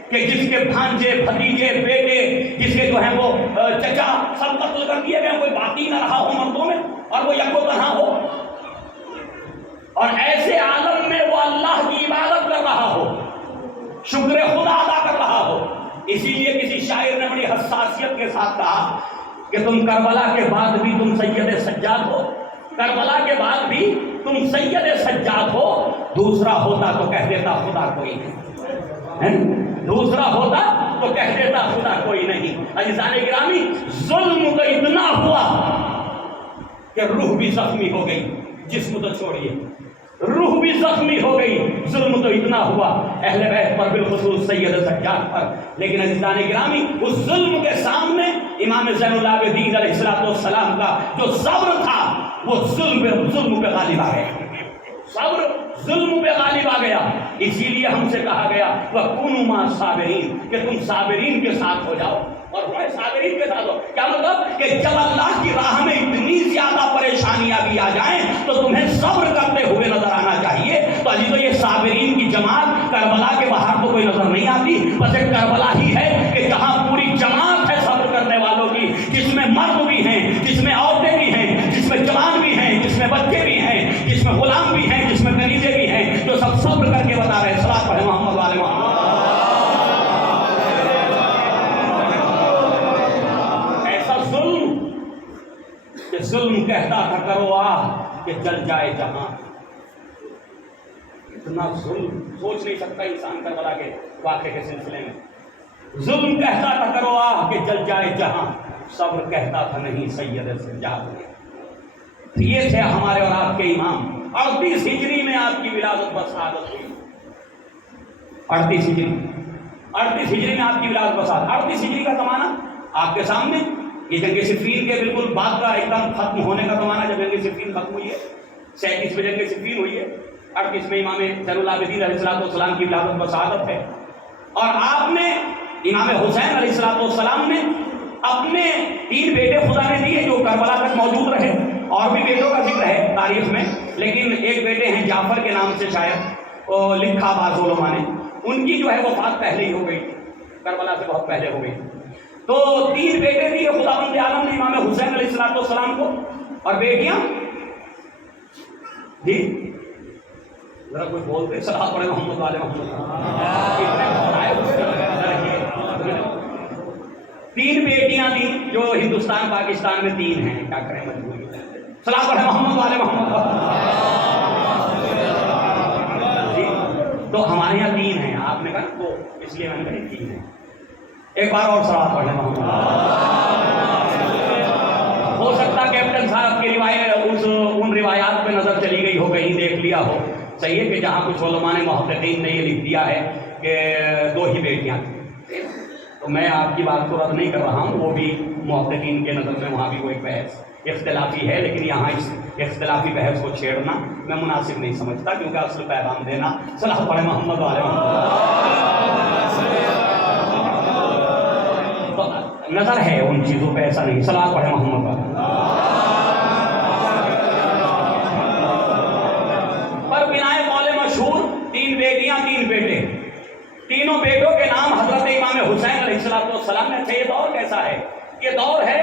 کہ جس کے بھانجے، بھتیجے، بیٹے، جس کے جو ہیں وہ چچا سب قتل کر دیے گئے، کوئی باقی نہ رہا ہو مردوں میں اور وہ یکو تنہا ہو، اور ایسے عالم میں وہ اللہ کی عبادت کر رہا ہو، شکر خدا ادا کر رہا ہو. اسی لیے کسی شاعر نے بڑی حساسیت کے ساتھ کہا کہ تم کربلا کے بعد بھی تم سید سجاد ہو، کربلا کے بعد بھی تم سید سجاد ہو. دوسرا ہوتا تو کہہ دیتا خدا کوئی نہیں، دوسرا ہوتا تو کہہ دیتا خدا کوئی نہیں. عزیزان گرامی، ظلم تو اتنا ہوا کہ روح بھی زخمی ہو گئی، جسم تو چھوڑیے، روح بھی زخمی ہو گئی. ظلم تو اتنا ہوا اہل بیت پر، بالخصوص سید سجاد پر. لیکن عزیزان گرامی، اس ظلم کے سامنے امام زین العابدین علیہ السلام کا جو صبر تھا وہ ظلم پہ غالب آ گیا، صبر ظلم پہ غالب آ گیا. اسی لیے ہم سے کہا گیا وَكُونُوا مَعَ الصَّابِرِينَ، کہ تم صابرین کے ساتھ ہو جاؤ، اور ہمیں صابرین کے ساتھ ہو. کیا مطلب کہ جب اللہ کی راہ میں اتنی زیادہ پریشانیاں بھی آ جائیں تو تمہیں صبر کرتے ہوئے نظر آنا چاہیے. تو عزیزو، یہ صابرین کی جماعت کربلا کے باہر تو کوئی نظر نہیں آتی، بس ایک کربلا ہی ہے کہ جہاں پوری جماعت ہے صبر کرنے والوں کی، جس میں مرد بھی ہیں، جس میں عورتیں بھی ہیں، جس میں جوان بھی ہیں، جس میں بچے بھی ہیں، جس میں غلام بھی ہیں، جس میں کنیزے بھی ہیں، جو سب صبر کر کے بتا رہے ہیں. صلاۃ پڑھیں محمد والے محمد. ایسا ظلم کہ ظلم کہتا تھا کرو کہ جل جائے جہاں. اتنا ظلم سوچ نہیں سکتا انسان کربلا کے واقعے کے سلسلے میں. ظلم کہتا تھا کرو کہ جل جائے جہاں، صبر کہتا تھا نہیں سید سجاد نے. یہ تھے ہمارے اور آپ کے امام. 38 ہجری میں آپ کی ولادت بسعادت ہوئی. 38 ہجری میں آپ کی ولادت بسعادت. 38 ہجری کا زمانہ آپ کے سامنے، یہ جنگ صفین کے بالکل بعد کا ایک دم ختم ہونے کا زمانہ، جب جنگ صفین ختم ہوئی ہے. 37 میں جنگ صفین ہوئی ہے، 38 میں امام زین العابدین علیہ السلام کی ولادت بسعادت ہے. اور آپ نے، امام حسین علیہ السلام نے اپنے 3 بیٹے خدا نے دیے جو کربلا تک موجود رہے. اور بھی بیٹوں کا ذکر ہے تاریخ میں، لیکن ایک بیٹے ہیں جعفر کے نام سے شاید لکھا بعض علماء نے، ان کی جو ہے وفات پہلے ہی ہو گئی، کربلا سے بہت پہلے ہو گئی. تو 3 بیٹے دیے خداوند عالم نے امام حسین علیہ السلام کو، اور بیٹیاں جی ذرا کوئی بولتے صلاح پڑھے محمد والے محمد. 3 بیٹیاں دی جو ہندوستان پاکستان میں 3 ہیں، کیا کریں مجبوری. صلاح پڑھے محمد والے محمد. جی تو ہمارے یہاں 3 ہیں، آپ نے کہا 2، اس لیے میں نے کہا 3 ہیں. ایک بار اور صلوات پڑھ لیں محمد۔ ہو سکتا کیپٹن صاحب کی روایت ان روایات پہ نظر چلی گئی ہو، کہیں دیکھ لیا ہو، صحیح ہے کہ جہاں کچھ علماء نے محققین نے یہ لکھ دیا ہے کہ 2 ہی بیٹیاں تھیں، تو میں آپ کی بات کو رد نہیں کر رہا ہوں، وہ بھی محققین کے نظر میں وہاں بھی کوئی بحث اختلافی ہے، لیکن یہاں اس اختلافی بحث کو چھیڑنا میں مناسب نہیں سمجھتا، کیونکہ اصل پیغام دینا صلاح پڑھے محمد والے تو نظر ہے ان چیزوں پہ، ایسا نہیں، صلاح پڑھے محمد والے پر بنائے قول مشہور 3 بیٹیاں 3 بیٹے، تینوں بیٹوں کے نام حضرت امام حسین علیہ السلام نے تھے۔ یہ دور کیسا ہے؟ یہ دور ہے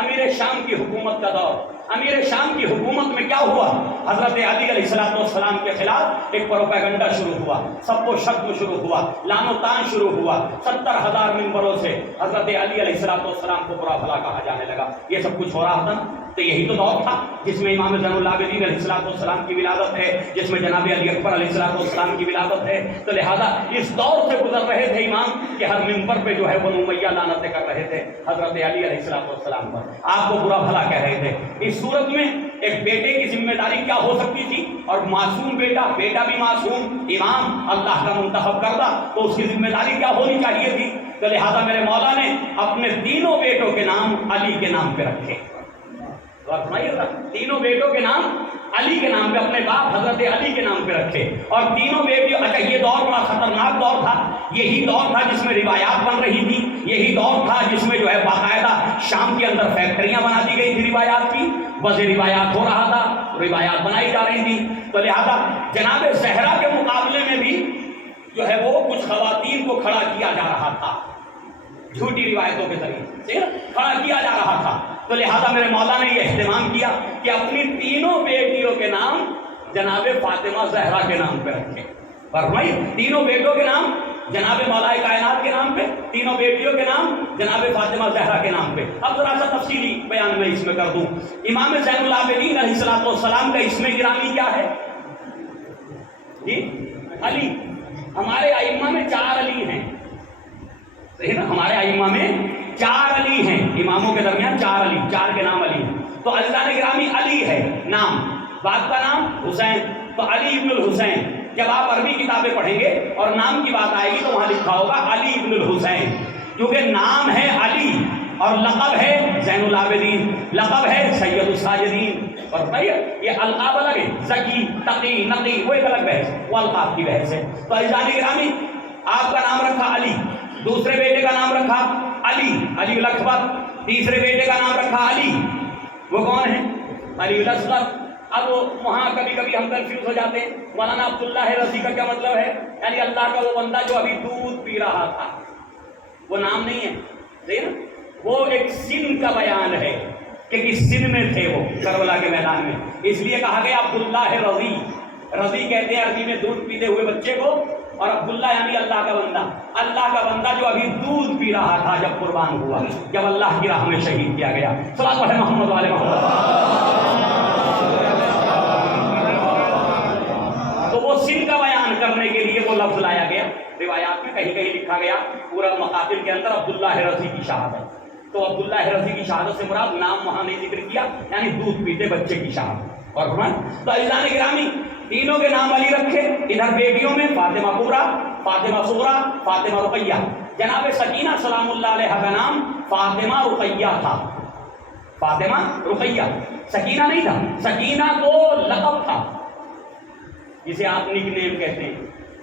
امیر شام کی حکومت کا دور۔ امیر شام کی حکومت میں کیا ہوا؟ حضرت علی علیہ السلام کے خلاف ایک پروپیگنڈا شروع ہوا، سب کو شتم شروع ہوا، لعن و طعن شروع ہوا، 70,000 ممبروں سے حضرت علی علیہ السلام کو برا بھلا کہا جانے لگا۔ یہ سب کچھ ہو رہا تھا، تو یہی تو دور تھا جس میں امام زین العابدین علیہ السلام کی ولادت ہے، جس میں جناب علی اکبر علیہ السلام کی ولادت ہے۔ تو لہذا اس دور سے گزر رہے تھے امام کہ ہر ممبر پہ جو ہے وہ امیہ لعنتیں کر رہے تھے حضرت علی علیہ السلام پر، آپ کو برا بھلا کہہ رہے تھے۔ اس صورت میں ایک بیٹے کی ذمہ داری کیا ہو سکتی تھی؟ اور معصوم بیٹا بھی معصوم، امام اللہ کا منتخب کردہ، تو اس کی ذمہ داری کیا ہونی چاہیے تھی؟ تو لہذا میرے مولا نے اپنے تینوں بیٹوں کے نام علی کے نام پہ رکھے۔ تینوں بیٹوں کے نام علی کے نام پہ، اپنے باپ حضرت علی کے نام پہ رکھے، اور تینوں بیٹیوں، اچھا یہ دور بڑا خطرناک دور تھا، یہی دور تھا جس میں روایات بن رہی تھی، یہی دور تھا جس میں جو ہے باقاعدہ شام کے اندر فیکٹریاں بنا دی گئی تھی روایات کی، وضع روایات ہو رہا تھا، روایات بنائی جا رہی تھی۔ تو لہذا جناب زہرا کے مقابلے میں بھی جو ہے وہ کچھ خواتین کو کھڑا کیا جا رہا تھا، جھوٹی روایتوں کے ذریعے کھڑا کیا جا رہا تھا۔ تو لہذا میرے مولا نے یہ اہتمام کیا کہ اپنی تینوں بیٹیوں کے نام جناب فاطمہ زہرا کے نام پہ رکھے۔ فرمائی تینوں بیٹوں کے نام جناب مولا کائنات کے نام پہ، تینوں بیٹیوں کے نام جناب فاطمہ زہرا کے نام پہ۔ اب ذرا سا تفصیلی بیان میں اس میں کر دوں۔ امام زین العابدین علیہ السلام کا اسم گرامی کیا ہے؟ جی علی۔ ہمارے ائمہ میں 4 علی ہیں، صحیح نا؟ ہمارے ائمہ میں 4 علی ہیں، اماموں کے درمیان 4 علی، 4 کے نام علی ہیں۔ تو عزیزان گرامی علی ہے نام، باپ کا نام حسین، تو علی ابن الحسین۔ جب آپ عربی کتابیں پڑھیں گے اور نام کی بات آئے گی تو وہاں لکھا ہوگا علی ابن الحسین، کیونکہ نام ہے علی اور لقب ہے زین العابدین، لقب ہے سید الساجدین۔ اور یہ القاب الگ ہے، زکی، تقی، نقی، وہ ایک الگ بحث، وہ القاب کی بحث ہے۔ تو عزیزان گرامی آپ کا نام رکھا علی، دوسرے بیٹے کا نام رکھا علی الاکبر، تیسرے بیٹے کا نام رکھا علی، وہ کون ہے؟ علی الاصغر۔ اب وہاں کبھی کبھی ہم کنفیوز ہو جاتے ہیں، مولانا عبداللہ رضی کا کیا مطلب ہے؟ یعنی اللہ کا وہ بندہ جو ابھی دودھ پی رہا تھا، وہ نام نہیں ہے، صحیح نا؟ وہ ایک سن کا بیان ہے کہ کس سن میں تھے وہ کربلا کے میدان میں، اس لیے کہا گیا عبداللہ رضی۔ رضی کہتے ہیں عربی میں دودھ پیتے ہوئے بچے کو، اور عبداللہ یعنی اللہ کا بندہ، اللہ کا بندہ جو ابھی دودھ پی رہا تھا جب قربان ہوا، جب اللہ کی راہ میں شہید کیا گیا۔ صلوات پڑھے محمد والے محمد۔ تو وہ سن کا بیان کرنے کے لیے وہ لفظ لایا گیا، روایات میں کہیں کہیں لکھا گیا پورا مقاتل کے اندر عبداللہ رضی کی شہادت۔ تو عبداللہ رضی کی شہادت سے مراد نام وہاں نہیں ذکر کیا، یعنی دودھ پیتے بچے کی شہادت۔ اور تو عزیزان گرامی تینوں کے نام علی رکھے۔ ادھر بیٹیوں میں فاطمہ کبریٰ، فاطمہ صغریٰ، فاطمہ رقیہ۔ جناب سکینہ سلام اللہ علیہا کا نام فاطمہ رقیہ تھا، فاطمہ رقیہ، سکینہ نہیں تھا۔ سکینہ تو لقب تھا جسے آپ نک نیم کہتے ہیں،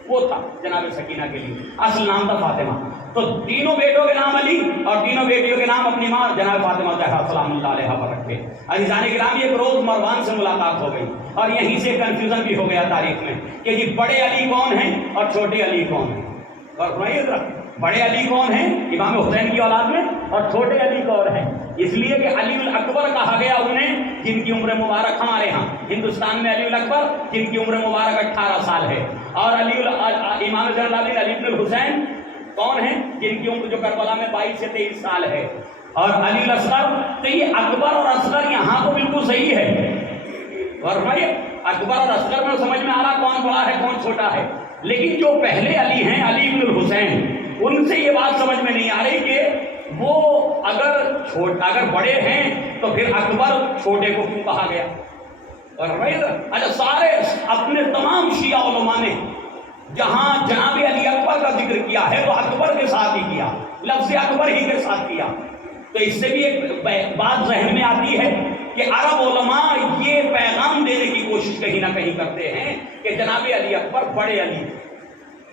وہ تھا جناب سکینہ کے لیے، اصل نام تھا فاطمہ۔ تو تینوں بیٹوں کے نام علی اور تینوں بیٹیوں کے نام اپنی ماں جناب فاطمہ زہرا سلام اللہ علیہا پر رکھے۔ عزیزان گرامی ایک روز مروان سے ملاقات ہو گئی اور یہیں سے کنفیوژن بھی ہو گیا تاریخ میں کہ جی بڑے علی کون ہیں اور چھوٹے علی کون ہیں۔ اور سنائیے ذرا، بڑے علی کون ہیں امام حسین کی اولاد میں، اور چھوٹے علی کون ہیں؟ اس لیے کہ علی الاکبر کہا گیا انہیں جن کی عمر مبارک ہمارے ہاں ہندوستان میں علی الاکبر جن کی عمر مبارک 18 سال ہے، اور امام زین العابدین علی ابن الحسین کون ہیں جن کی عمر جو کربلا میں 22 سے 23 سال ہے، اور علی الاصغر۔ تو یہ اکبر اور اصغر یہاں تو بالکل صحیح ہے، اور بھائی اکبر اور اصغر میں سمجھ میں آ رہا کون بڑا ہے کون چھوٹا ہے، لیکن جو پہلے علی ہیں علی ابن الحسین ان سے یہ بات سمجھ میں نہیں آ رہی کہ وہ اگر بڑے ہیں تو پھر اکبر چھوٹے کو کیوں کہا گیا؟ اور اچھا سارے اپنے تمام شیعہ علماء نے جہاں جناب علی اکبر کا ذکر کیا ہے تو اکبر کے ساتھ ہی کیا، لفظ اکبر ہی کے ساتھ کیا. تو اس سے بھی ایک بات ذہن میں آتی ہے کہ عرب علماء یہ پیغام دینے کی کوشش کہیں نہ کہیں کرتے ہیں کہ جناب علی اکبر بڑے علی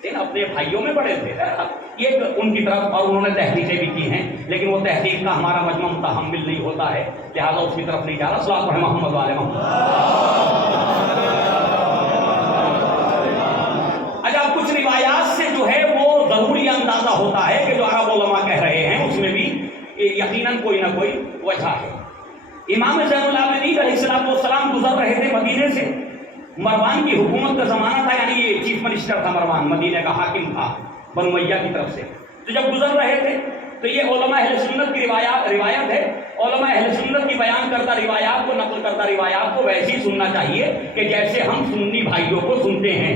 تھے، اپنے بھائیوں میں بڑے تھے. یہ ان کی طرف اور انہوں نے تحقیقیں بھی کی ہیں، لیکن وہ تحقیق کا ہمارا مجمع متحمل نہیں ہوتا ہے، لہٰذا اس کی طرف نہیں جا رہا. صلوات پڑھیں محمد والے محمد. اچھا کچھ روایات سے جو ہے وہ ضروری اندازہ ہوتا ہے کہ جو عرب علماء کہہ رہے ہیں اس میں بھی یقیناً کوئی نہ کوئی وجہ ہے. امام زین العابدین علیہ السلام گزر رہے تھے مدینے سے، مروان کی حکومت کا زمانہ تھا، یعنی یہ چیف منسٹر تھا مروان، مدینے کا حاکم تھا بنو امیہ کی طرف سے. تو جب گزر رہے تھے تو یہ علماء اہل سنت کی روایت ہے. علماء اہل سنت کی بیان کردہ روایات کو، نقل کردہ روایات کو ویسے ہی سننا چاہیے کہ جیسے ہم سنی بھائیوں کو سنتے ہیں.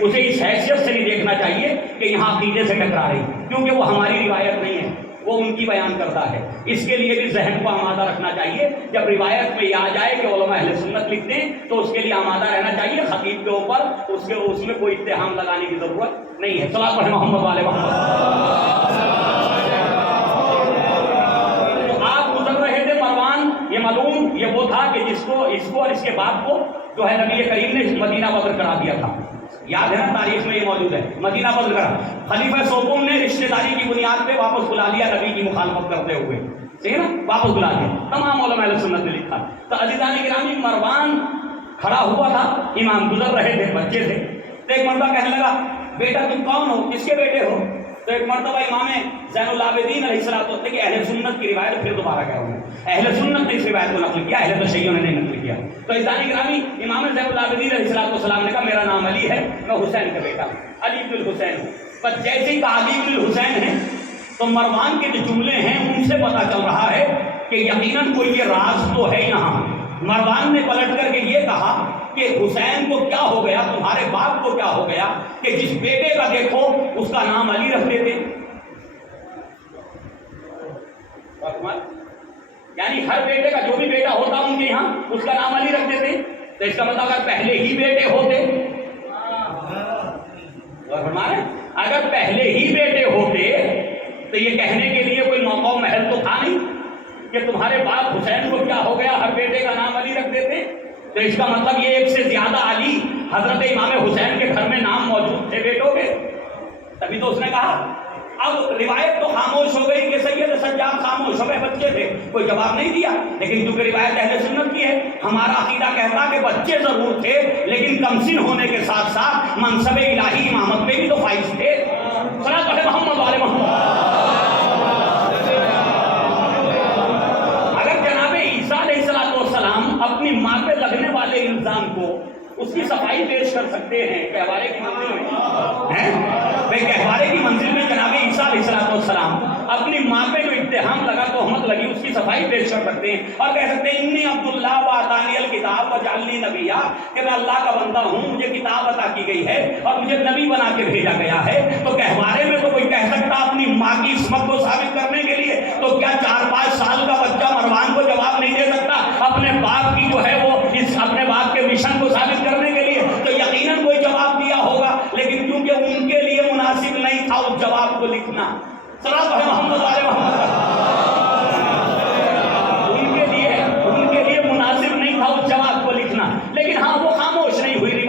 اسے اس حیثیت سے نہیں دیکھنا چاہیے کہ یہاں عقیدے سے ٹکرا رہی، کیونکہ وہ ہماری روایت نہیں ہے، وہ ان کی بیان کرتا ہے. اس کے لیے بھی ذہن کو آمادہ رکھنا چاہیے. جب روایت میں یہ آ جائے کہ علماء اہل سنت لکھتے ہیں تو اس کے لیے آمادہ رہنا چاہیے. خطیب کے اوپر اس میں کوئی اتہام لگانے کی ضرورت نہیں ہے. صلوات پڑھیں محمد والے محمد. آپ گزر رہے تھے مروان، یہ معلوم یہ وہ تھا کہ اس کو اور اس کے بعد کو جو ہے نبی کریم نے مدینہ بدر کرا دیا تھا. یاد ہے نا، تاریخ میں یہ موجود ہے. مدینہ بدر کرا، خلیفہ سوم نے رشتہ داری کی بنیاد پہ واپس بلا لیا نبی کی مخالفت کرتے ہوئے، ٹھیک ہے نا، واپس بلا لیا. تمام علماء اہل سنت نے لکھا. تو عزیزان گرامی مروان کھڑا ہوا تھا، امام گزر رہے تھے، بچے تھے. تو ایک مرتبہ کہنے لگا بیٹا تم کون ہو، کس کے بیٹے ہو؟ تو ایک مرتبہ امام زین العابدین علیہ السلام کہ اہل سنت کی روایت، پھر دوبارہ کہہ رہا ہوں اہل سنت نے اس روایت کو نقل کیا، اہل تشیعوں نے نہیں نقل کیا. تو عزیزان گرامی امام زین العابدین علیہ السلام نے کہا میرا نام علی ہے، میں حسین کا بیٹا ہوں، علی بن الحسین ہوں. پر جیسے ہی علی بن الحسین ہے تو مروان کے جو جملے ہیں ان سے پتہ چل رہا ہے کہ یقیناً کوئی یہ راز تو ہے یہاں. مروان نے پلٹ کر کے یہ کہا کہ حسین کو کیا ہو گیا، تمہارے باپ کو کیا ہو گیا کہ جس بیٹے کا دیکھو اس کا نام علی رکھ دیتے. یعنی ہر بیٹے کا جو بھی بیٹا ہوتا ان کے یہاں اس کا نام علی رکھ دیتے. تو اس کا مطلب اگر پہلے ہی بیٹے ہوتے، اگر پہلے ہی بیٹے ہوتے تو یہ کہنے کے لیے کوئی موقع محل تو تھا نہیں کہ تمہارے باپ حسین کو کیا ہو گیا، ہر بیٹے کا نام علی رکھ دیتے. تو اس کا مطلب یہ ایک سے زیادہ علی حضرت امام حسین کے گھر میں نام موجود تھے بیٹوں کے، تبھی تو اس نے کہا. اب روایت تو خاموش ہو گئی کہ سید سجاد خاموش ہو گئے، بچے تھے، کوئی جواب نہیں دیا. لیکن کیونکہ روایت اہل سنت کی ہے، ہمارا عقیدہ کہتا کہ بچے ضرور تھے لیکن کمسن ہونے کے ساتھ ساتھ منصب الہی امامت میں بھی تو فائز تھے. صلوات پڑھیں محمد والے محمد. اگر جناب عیسیٰ علیہ السلام اپنی ماں پہ لگنے والے الزام کو اس کی صفائی پیش کر سکتے ہیں گہوارے کی منزل میں، گہوارے کی منزل میں جناب عیسیٰ علیہ السلام اپنی ماں پہ جو اتہام لگا، تہمت لگی، اس کی صفائی پیش کر سکتے ہیں اور کہہ سکتے ہیں انی عبداللہ وآتانی الکتاب وجعلنی نبیّا، کہ میں اللہ کا بندہ ہوں، مجھے کتاب عطا کی گئی ہے اور مجھے نبی بنا کے بھیجا گیا ہے. تو گہوارے میں تو کوئی کہہ سکتا اپنی ماں کی عصمت کو ثابت کرنے کے لیے، تو کیا 4-5 سال کا بچہ مروان کو جواب نہیں دے سکتا اپنے باپ کی جو ہے وہ اپنے باپ کے مشن کو ثابت کرنے کے لیے؟ تو یقیناً کوئی جواب دیا ہوگا، لیکن کیونکہ ان کے لیے مناسب نہیں تھا اس جواب کو لکھنا. صلوات پڑھیں محمد والے محمد. ان کے لیے مناسب نہیں تھا اس جواب کو لکھنا، لیکن ہاں وہ خاموش نہیں ہوئی.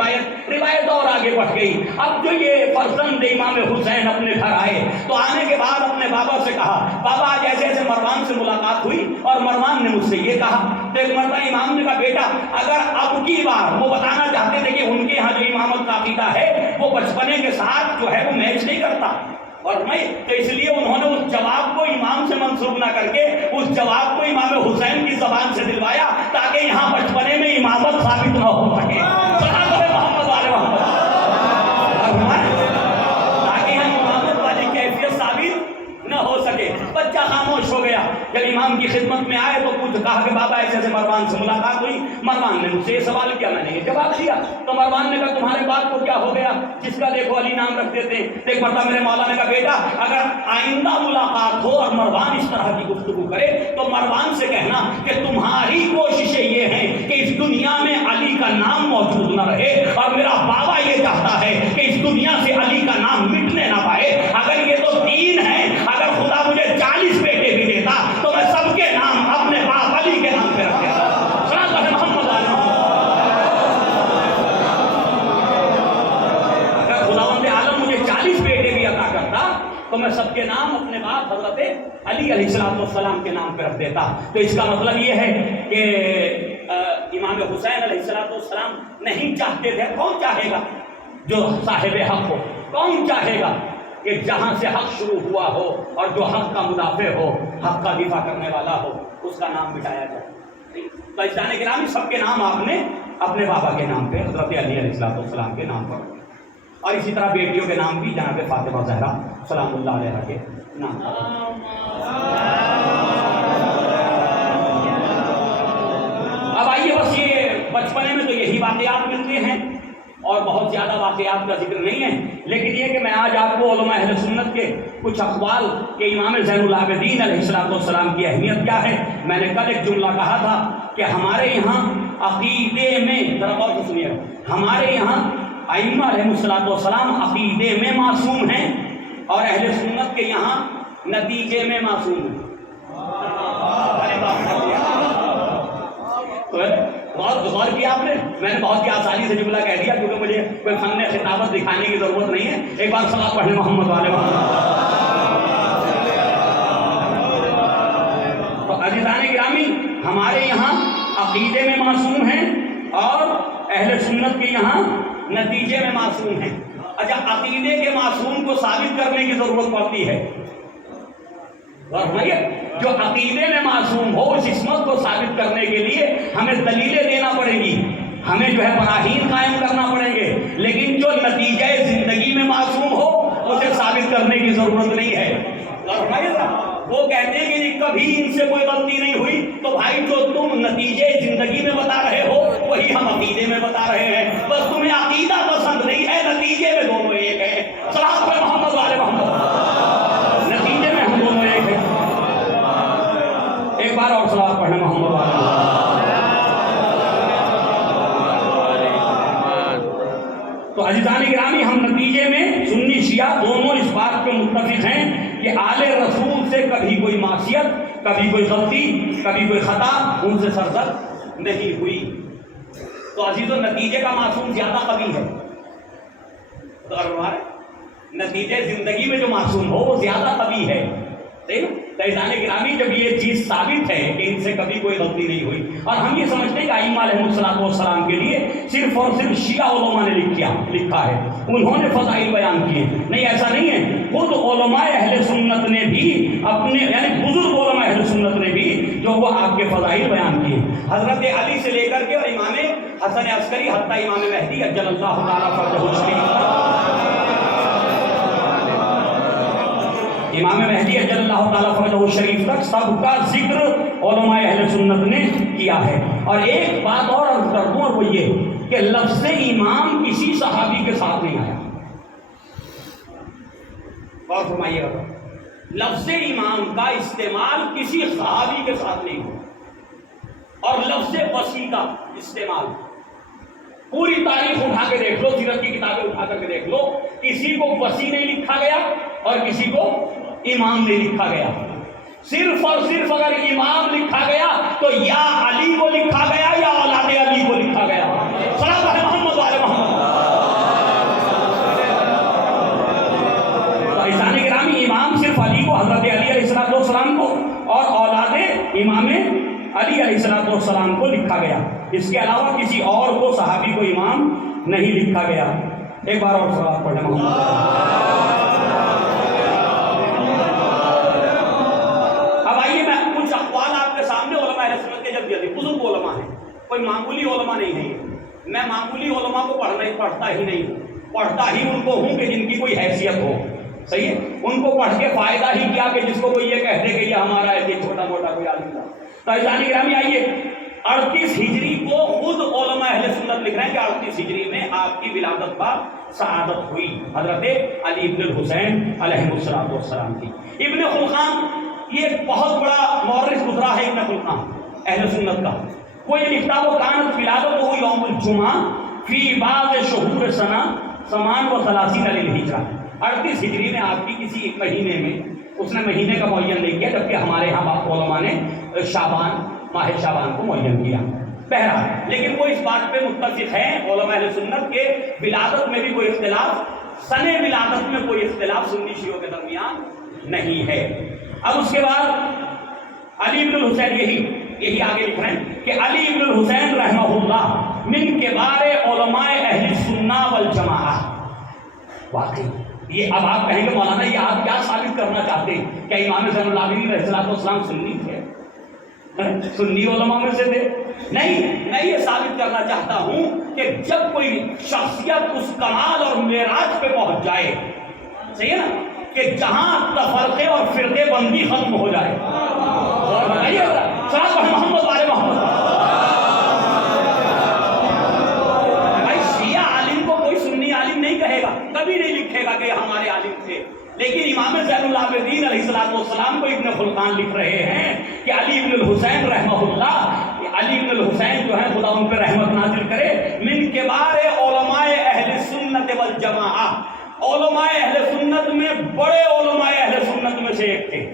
روایت اور آگے بڑھ گئی. اب جو یہ فرزند امام حسین اپنے گھر آئے تو آنے کے بعد اپنے بابا سے کہا بابا آج ایسے ایسے مروان سے ملاقات ہوئی اور مروان نے مجھ سے یہ کہا. تو ایک مرتبہ امام نے کہا بیٹا اگر اب کی بار وہ بتانا چاہتے تھے کہ ان کے یہاں جو امامت کا عقیدہ ہے وہ بچپنے کے ساتھ جو ہے وہ میچ نہیں کرتا، اور نہیں تو اس لیے انہوں نے اس جواب کو امام سے منسوب نہ کر کے اس جواب کو امام حسین کی زبان سے دلوایا تاکہ یہاں بچپنے میں امامت ثابت نہ ہو سکے. محمد والے محمد، تاکہ یہاں امامت والی کیفیت ثابت نہ ہو سکے. بچہ خاموش ہو گیا. جب امام کی خدمت میں آئے تو کچھ کہا کہ بابا ایسے مروان سے ملاقات ہوئی، مروان نے مجھ سے یہ سوال کیا، میں نے یہ جواب دیا، تو مروان نے کہا تمہارے بات کو کیا ہو گیا، جس کا دیکھو علی نام رکھ دیتے ہیں۔ ایک مرتبہ میرے مولا نے کہا بیٹا اگر آئندہ ملاقات ہو اور مروان اس طرح کی گفتگو کرے تو مروان سے کہنا کہ تمہاری کوششیں یہ ہیں کہ اس دنیا میں علی کا نام موجود نہ رہے، اور میرا بابا یہ چاہتا ہے کہ اس دنیا سے علی کا نام مٹنے نہ پائے۔ اگر یہ تو تین ہیں، اگر خدا مجھے 40 بیٹے بھی دیتا تو میں سب کے نام اپنے باپ علی کے نام پہ رکھ دیتا۔ صلوات اللہ محمد علیہ محمد۔ اگر خداوند عالم مجھے 40 بیٹے بھی عطا کرتا تو میں سب کے نام اپنے باپ حضرت علی علیہ السلام کے نام پہ رکھ دیتا۔ تو اس کا مطلب یہ ہے کہ امام حسین علیہ السلام نہیں چاہتے تھے۔ کون چاہے گا جو صاحب حق ہو؟ کون چاہے گا کہ جہاں سے حق شروع ہوا ہو اور جو حق کا مدافع ہو، حق کا دفاع کرنے والا ہو، اس کا نام مٹایا جائے؟ تو عزیزان گرامی سب کے نام آپ نے اپنے بابا کے نام پہ حضرت علی علیہ السلام کے نام پر، اور اسی طرح بیٹیوں کے نام بھی جناب فاطمہ زہرا سلام اللہ علیہ کے نام پر۔ اب آئیے بس یہ بچپنے میں تو یہی واقعات ملتے ہیں اور بہت زیادہ واقعات کا ذکر نہیں ہے، لیکن یہ کہ میں آج آپ کو علماء اہل سنت کے کچھ اقوال کہ امام زین العابدین علیہ السلام کی اہمیت کیا ہے۔ میں نے کل ایک جملہ کہا تھا کہ ہمارے یہاں عقیدے میں، ذرا غور سے سنیے، ہمارے یہاں ائمہ علیہ السلام عقیدے میں معصوم ہیں اور اہل سنت کے یہاں نتیجے میں معصوم ہیں۔ بہت غور کیا آپ نے، میں نے بہت ہی آسانی سے جملہ کہہ دیا کیونکہ مجھے کوئی فن خطابت دکھانے کی ضرورت نہیں ہے۔ ایک بار صلوات پڑھیں محمد والے محمد۔ تو عزیزان گرامی ہمارے یہاں عقیدے میں معصوم ہیں اور اہل سنت کے یہاں نتیجے میں معصوم ہیں۔ اچھا عقیدے کے معصوم کو ثابت کرنے کی ضرورت پڑتی ہے، جو عقیدے میں معصوم ہو اس عصمت کو ثابت کرنے کے لیے ہمیں دلیلیں دینا پڑیں گی، ہمیں جو ہے براہین قائم کرنا پڑیں گے، لیکن جو نتیجہ زندگی میں معصوم ہو اسے ثابت کرنے کی ضرورت نہیں ہے۔ وہ کہتے ہیں کہ کبھی ان سے کوئی غلطی نہیں ہوئی، تو بھائی جو تم نتیجے زندگی میں بتا رہے ہو وہی ہم عقیدے میں بتا رہے ہیں، بس تمہیں عقیدہ پسند نہیں ہے، نتیجے میں دونوں ایک ہیں۔ صلوات پہ محمد والے محمد، نتیجے میں ہم دونوں ایک ہیں۔ ایک بار اور صلوات پڑھنا محمد والے محمد۔ تو عزیزان گرامی ہم نتیجے میں سنی شیعہ دونوں اس بات پہ متفق ہیں کہ آل رسول سے کبھی کوئی معصیت، کبھی کوئی غلطی، کبھی کوئی خطا ان سے سرزد نہیں ہوئی۔ تو عزیزو نتیجے کا معصوم زیادہ قوی ہے، تو نتیجے زندگی میں جو معصوم ہو وہ زیادہ قوی ہے۔ عزیزان گرامی جب یہ چیز ثابت ہے کہ ان سے کبھی کوئی غلطی نہیں ہوئی، اور ہم یہ سمجھتے ہیں کہ ائمہ علیہ السلام کے لیے صرف اور صرف شیعہ علماء نے لکھا ہے، انہوں نے فضائل بیان کیے، نہیں ایسا نہیں ہے، خود علماء اہل سنت نے بھی اپنے یعنی بزرگ علماء اہل سنت نے بھی جو وہ آپ کے فضائل بیان کیے، حضرت علی سے لے کر کے اور امام حسن عسکری حتیٰ امام مہدی اجل اللہ تعالیٰ فرجہ الشریف، امام مہدی اجل اللہ تعالیٰ فرجہ الشریف تک سب کا ذکر علماء اہل سنت نے کیا ہے۔ اور ایک بات اور عرض کر دوں، اور وہ یہ کہ لفظ امام کسی صحابی کے ساتھ نہیں آیا، اور فرمائیے گا لفظ امام کا استعمال کسی صحابی کے ساتھ نہیں ہوا، اور لفظ وصی کا استعمال پوری تاریخ اٹھا کے دیکھ لو، سیرت کی کتابیں اٹھا کر کے دیکھ لو، کسی کو وصی نہیں لکھا گیا اور کسی کو امام نہیں لکھا گیا۔ صرف اور صرف اگر امام لکھا گیا تو یا علی کو لکھا گیا یا اولاد علی کو لکھا گیا۔ صلوات ہے محمد والے محمد۔ تو عزیزان گرامی امام صرف علی کو، حضرت علی علیہ السلام کو اور اولاد امام علی علیہ السلام کو لکھا گیا، اس کے علاوہ کسی اور کو صحابی کو امام نہیں لکھا گیا۔ ایک بار اور صلوات پڑھنا محمد۔ بزرگ علماء ہیں، کوئی معمولی علماء نہیں ہے، میں معمولی علماء کو پڑھتا ہی نہیں ہوں، پڑھتا ہی ان کو ہوں کہ جن کی کوئی حیثیت ہو، صحیح ہے، ان کو پڑھ کے فائدہ ہی کیا کہ جس کو کوئی یہ کہتے کہ یہ ہمارا ہے، یہ چھوٹا موٹا کوئی عالم تھا۔ تو عزیزان گرامی آئیے 38 ہجری کو خود علماء اہل سنت لکھ رہے ہیں کہ 38 ہجری میں آپ کی ولادت پر سعادت ہوئی حضرت علی ابن الحسین علیہ السلام کی۔ ابن خلقان یہ ایک بہت بڑا مورخ گزرا ہے ابن خلقان اہل سنت کا، وہ یہ لکھتا وہ کانت ولادت ہو یوم الجمعہ فی بعض شہور سنہ سمان و 30 للہجرہ۔ 38 ہجری میں آپ کی کسی ایک مہینے میں، اس نے مہینے کا معین نہیں کیا، جبکہ ہمارے یہاں علماء نے ماہ شعبان کو معین کیا۔ بہرحال لیکن وہ اس بات پہ متفق ہیں علماء اہل سنت کے ولادت میں بھی کوئی اختلاف، سن ولادت میں کوئی اختلاف سنی شیعوں کے درمیان نہیں ہے۔ اب اس کے بعد علی بن الحسین یہی آگے لکھ رہے ہیں کہ علی بن الحسین رحمہ اللہ من کبار علماء اہل سنہ والجماعہ۔ واقعی یہ اب آپ کہیں گے مولانا یہ آپ کیا ثابت کرنا چاہتے ہیں؟ کہ امام زین العابدین علیہ السلام سنی تھے، سنی علماء میں سے تھے؟ نہیں، میں یہ ثابت کرنا چاہتا ہوں کہ جب کوئی شخصیت اس کمال اور معراج پہ پہنچ جائے، صحیح ہے نا، کہ جہاں تفرقے اور فرقے بندی ختم ہو جائے، اور بتائیے محمد والے محمد، بھائی شیعہ عالم کو کوئی سنی عالم نہیں کہے گا، کبھی نہیں لکھے گا کہ یہ ہمارے عالم تھے، لیکن امام زین العابدین علیہ السلام کو ابن خلقان لکھ رہے ہیں کہ علی ابن الحسین رحمہ اللہ، علی ابن الحسین جو ہے خدا ان پہ رحمت نازل کرے، من کبار علماء اہل سنت والجماعہ، علماء اہل سنت میں بڑے علماء اہل سنت میں سے ایک تھے،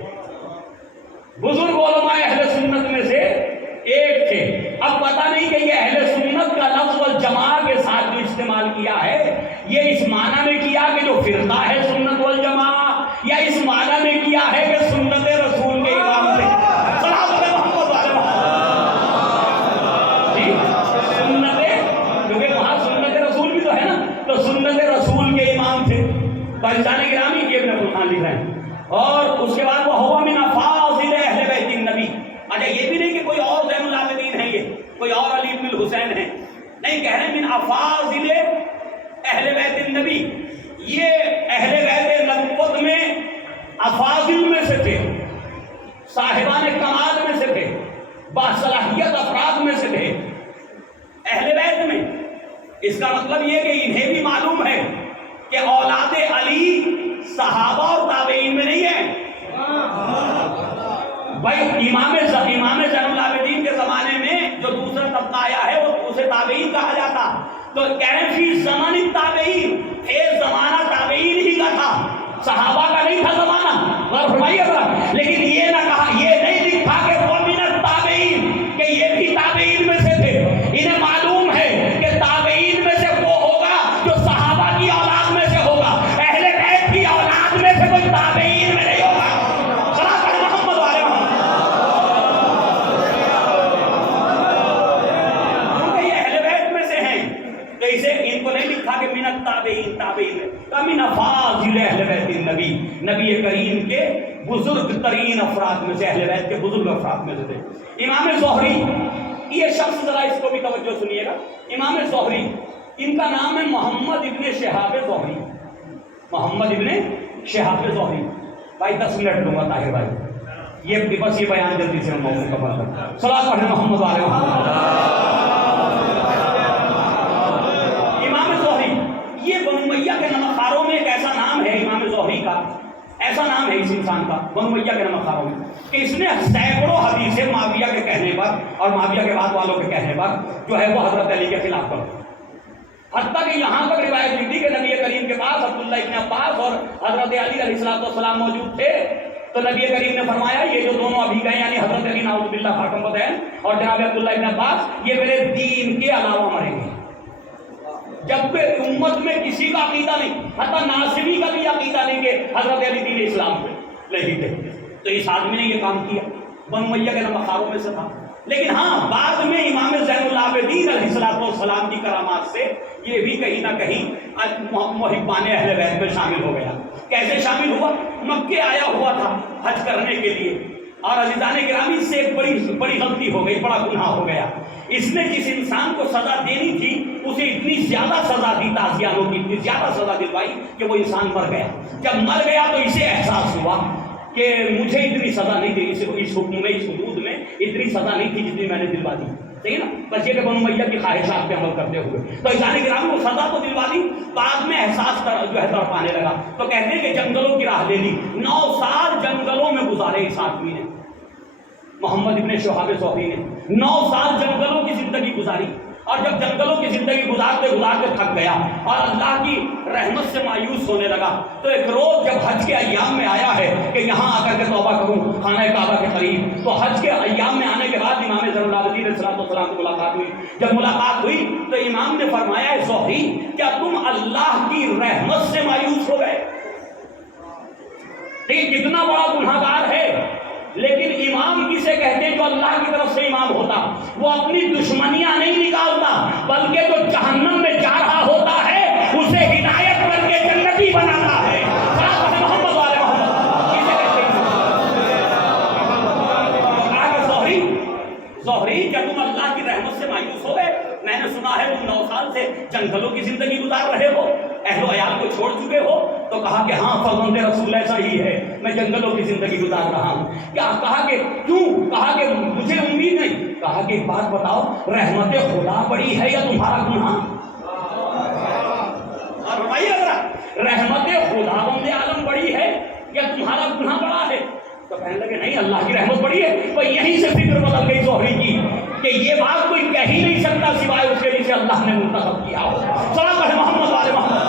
بزرگ علماء اہل سنت میں سے ایک تھے۔ اب پتہ نہیں کہ یہ اہل سنت کا لفظ والجماعہ کے ساتھ جو استعمال کیا ہے یہ اس معنی میں کیا کہ جو فرقہ ہے سنت والجماعہ، یا اس معنی میں کیا ہے کہ سنت رسول کے امام سے صحابہ محمد والے جی سنت، کیونکہ وہاں سنت رسول بھی تو ہے نا، تو سنت رسول کے امام تھے۔ پاکستان گرامی یہ ابن خلقان لکھ رہے ہیں۔ اور اس کے بعد وہ ہوا من افاضل اہل بیت النبی۔ اچھا یہ بھی نہیں کہ کوئی اور زین العابدین ہے، یہ کوئی اور علی بن الحسین ہے، نہیں، کہہ رہے ہیں من افاضل اہل بیت النبی، یہ اہل بیت نبوت میں افاضل میں سے تھے، صاحبان کمال میں سے تھے، باصلاحیت افراد میں سے تھے اہل بیت میں۔ اس کا مطلب یہ کہ انہیں بھی معلوم ہے کہ اولاد علی صحابہ اور تابعین میں نہیں ہے۔ بھائی امام زین العابدین کے زمانے میں جو دوسرا طبقہ آیا ہے وہ اسے تابعین کہا جاتا، تو کہہ رہے فی زمان التابعین، زمانہ تابعین ہی کا تھا، صحابہ کا نہیں تھا زمانہ، غور فرمائیے گا۔ لیکن یہ نہ کہا، یہ نہیں لکھا کہ وہ من التابعین، کہ یہ بھی تابعین میں سے تھے۔ انہیں معلوم ہے کہ تابعین میں سے وہ ہوگا جو صحابہ کی اولاد میں سے ہوگا، اہل بیت کی اولاد میں سے کوئی تابعین میں نہیں ہوگا۔ محمد والے کیونکہ یہ اہل بیت میں سے ہیں، تو اسے ان کو نہیں لکھا کہ من التابعین، تابعین من افاضل اہل بیت النبی، نبی کریم کے بزرگ ترین افراد میں سے، اہل بیت کے بزرگ افراد میں سے تھے۔ امام زہری، یہ شخص ذرا اس کو بھی توجہ سنیے گا، امام زہری، ان کا نام ہے محمد ابن شہاب زہری، محمد ابن شہاب زہری۔ بھائی 10 منٹ دوں گا طاہر بھائی، یہ بس یہ بیان جلدی سے ہم مکمل کریں۔ صلاۃ پڑھیں محمد والے محمد۔ امام زہری یہ بنو امیہ کے نمکخواروں میں ایک ایسا نام ہے، امام زہری کا ایسا نام ہے اس انسان کا بنو امیہ کے نمکخواروں میں کہ اس نے سینکڑوں حدیثیں معاویہ کے کہنے پر اور معاویہ کے بعد والوں کے کہنے پر جو ہے وہ حضرت علی کے خلاف کر، حتیٰ کہ یہاں تک روایت ملتی کہ نبی کریم کے پاس عبداللہ ابن عباس اور حضرت علی علیہ السلام موجود تھے، تو نبی کریم نے فرمایا یہ جو دونوں ابھی گئے یعنی حضرت علی نعوذ باللہ خاتم الانبیاء اور جناب عبداللہ ابن عباس، یہ میرے دین کے علاوہ مریں گے، جبکہ امت میں کسی کا عقیدہ نہیں، حتیٰ ناصری کا بھی عقیدہ نہیں کہ حضرت علی دین اسلام پہ نہیں تھے۔ تو اس آدمی نے یہ کام کیا، بنو امیہ کے نمکخواروں میں سے تھا۔ لیکن ہاں بعد میں امام زین العابدین علیہ السلام کی کرامات سے یہ بھی کہیں نہ کہیں محبان اہل بیت میں شامل ہو گیا۔ کیسے شامل ہوا؟ مکے آیا ہوا تھا حج کرنے کے لیے، اور عزیزان گرامی سے ایک بڑی بڑی غلطی ہو گئی، بڑا گناہ ہو گیا. اس نے جس انسان کو سزا دینی تھی اسے اتنی زیادہ سزا دی، تازیانوں کی اتنی زیادہ سزا دلوائی کہ وہ انسان مر گیا. جب مر گیا تو اسے احساس ہوا کہ مجھے اتنی سزا نہیں دی، اس حکم میں، اس حدود میں اتنی سزا نہیں تھی جتنی میں نے دلوا دی. صحیح نا؟ بس یہ کہ بنو امیہ کی خواہشات پہ عمل کرتے ہوئے تو عزیزان کرام کو سزا تو دلوا دی، بعد میں احساس جو ہے تڑپانے لگا. تو کہتے ہیں کہ جنگلوں کی راہ لے لی، 9 سال جنگلوں میں گزارے اس آدمی نے، محمد ابن شہاب زہری نے 9 سال جنگلوں کی زندگی گزاری. اور جب جنگلوں کی زندگی گزارتے گزارتے تھک گیا اور اللہ کی رحمت سے مایوس ہونے لگا تو ایک روز جب حج کے ایام میں آیا ہے کہ یہاں آ کر کے توبہ کروں خانہ کعبہ کے قریب، تو حج کے ایام میں آنے کے بعد امام زین العابدین علیہ السلام سے ملاقات ہوئی. جب ملاقات ہوئی تو امام نے فرمایا ہے زہری کیا تم اللہ کی رحمت سے مایوس ہو گئے؟ دیکھیے کتنا بڑا گناہ گار ہے، لیکن امام کسے کہتے ہیں؟ جو اللہ کی طرف سے امام ہوتا، وہ اپنی دشمنیاں نہیں نکالتا بلکہ جو جہنم میں جا رہا ہوتا ہے اسے ہدایت کر کے جنتی بناتا ہے. محمد والے محمد کسے کہتے ہیں؟ زہری کیا تم اللہ کی رحمت سے مایوس ہو گئے؟ میں نے سنا ہے تم 9 سال سے جنگلوں کی زندگی گزار رہے ہو، اہل و عیال کو چھوڑ چکے ہو. تو کہا کہ ہاں فرزند رسول ایسا ہی ہے، میں جنگلوں کی زندگی گزار رہا ہوں. کیا کہا کہ کیوں؟ کہا کہ مجھے امید نہیں. کہا کہ ایک بات بتاؤ، رحمت خدا بڑی ہے یا تمہارا گناہ؟ اور بھائی اگر رحمت خدا بند عالم بڑی ہے یا تمہارا گناہ بڑا ہے؟ تو کہنے لگے نہیں اللہ کی رحمت بڑی ہے. تو یہیں سے فکر بدل گئی زہری کی کہ یہ بات کوئی کہہ ہی نہیں سکتا سوائے اس کے جسے اللہ نے منتخب کیا ہو. صلاۃ علی محمد والے محمد.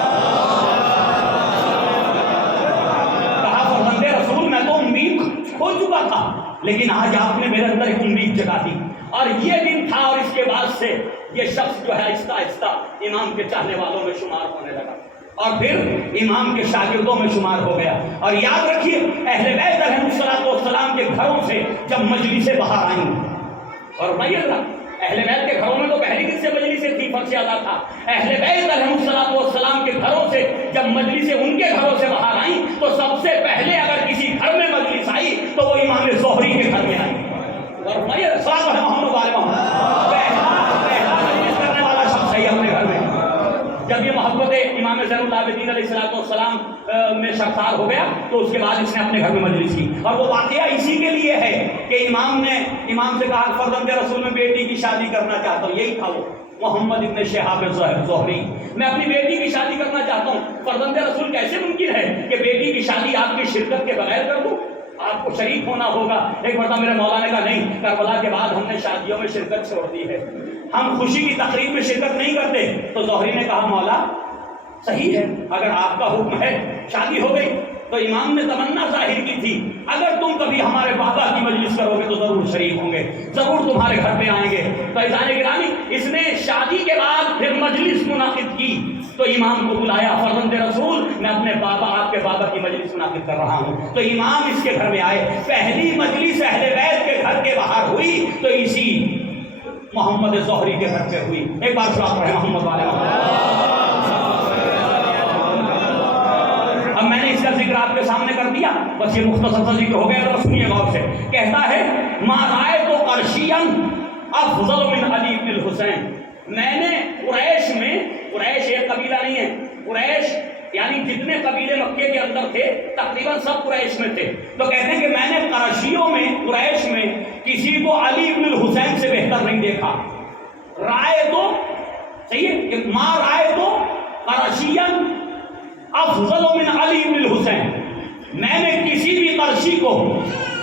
کہا فرزند رسول میں تو امید کھو چکا تھا لیکن آج آپ نے میرے اندر ایک امید جگا دی. اور یہ دن تھا اور اس کے بعد سے یہ شخص جو ہے آہستہ آہستہ امام کے چاہنے والوں میں شمار ہونے لگا اور پھر امام کے شاگردوں میں شمار ہو گیا. اور یاد رکھیے اہل بیت علیہ السلام کے گھروں سے جب مجلسیں باہر آئیں، اور اہل بیت کے گھروں میں تو پہلی دن سے مجلسیں تھی، فرش ادا تھا. اہل بیت علیہ السلام کے گھروں سے جب مجلسیں ان کے گھروں سے باہر آئیں تو سب سے پہلے اگر کسی گھر میں مجلس آئی تو وہ امام زہری کے گھر میں آئی. اور محمد والے محمد پہلا مجلس کرنے والا شخص ہے اپنے گھر میں. جب یہ محبت امام زین العابدین علیہ السلام میں شرطار ہو گیا تو اس کے بعد اس نے اپنے گھر میں مجلس کی. اور وہ واقعہ اسی کے لیے ہے کہ امام سے کہا فرزند رسول میں بیٹی کی شادی کرنا چاہتا ہوں. یہی تھا وہ محمد ابن شہاب زہری، میں اپنی بیٹی کی شادی کرنا چاہتا ہوں. فرزند رسول کیسے ممکن ہے کہ بیٹی کی شادی آپ کی شرکت کے بغیر کر دوں؟ آپ کو شریک ہونا ہوگا. ایک مرتبہ میرے مولا نے کہا نہیں، کربلا کے بعد ہم نے شادیوں میں شرکت چھوڑ دی ہے، ہم خوشی کی تقریب میں شرکت نہیں کرتے. تو زہری نے کہا مولا صحیح ہے، اگر آپ کا حکم ہے شادی ہو گئی. تو امام نے تمنا ظاہر کی تھی اگر تم کبھی ہمارے بابا کی مجلس کرو گے تو ضرور شریک ہوں گے، ضرور تمہارے گھر پہ آئیں گے. تو عزیزان گرامی اس نے شادی کے بعد پھر مجلس منعقد کی تو امام کو بلایا، فرزند رسول میں اپنے بابا آپ کے بابا کی مجلس منعقد کر رہا ہوں. تو امام اس کے گھر میں آئے. پہلی مجلس اہل بیت کے گھر کے باہر ہوئی تو اسی محمد زہری کے گھر پہ ہوئی. ایک بار سلام پڑھیں محمد والے محمد. اب میں نے اس کا ذکر آپ کے سامنے کر دیا، بس یہ مختصر سا ذکر ہو گیا تو سنیے غور سے. کہتا ہے ما رأیت قرشیا افضل من علی بن الحسین. میں نے قریش میں، قریش ایک قبیلہ نہیں ہے، قریش یعنی جتنے قبیلے مکے کے اندر تھے تقریباً سب قریش میں تھے. تو کہتے ہیں کہ میں نے قرشیوں میں، قریش میں کسی کو علی بن الحسین سے بہتر نہیں دیکھا. رائے تو صحیح ہے کہ ما رائے تو قرشیا افضل من علی بن الحسین. میں نے کسی بھی قرشی کو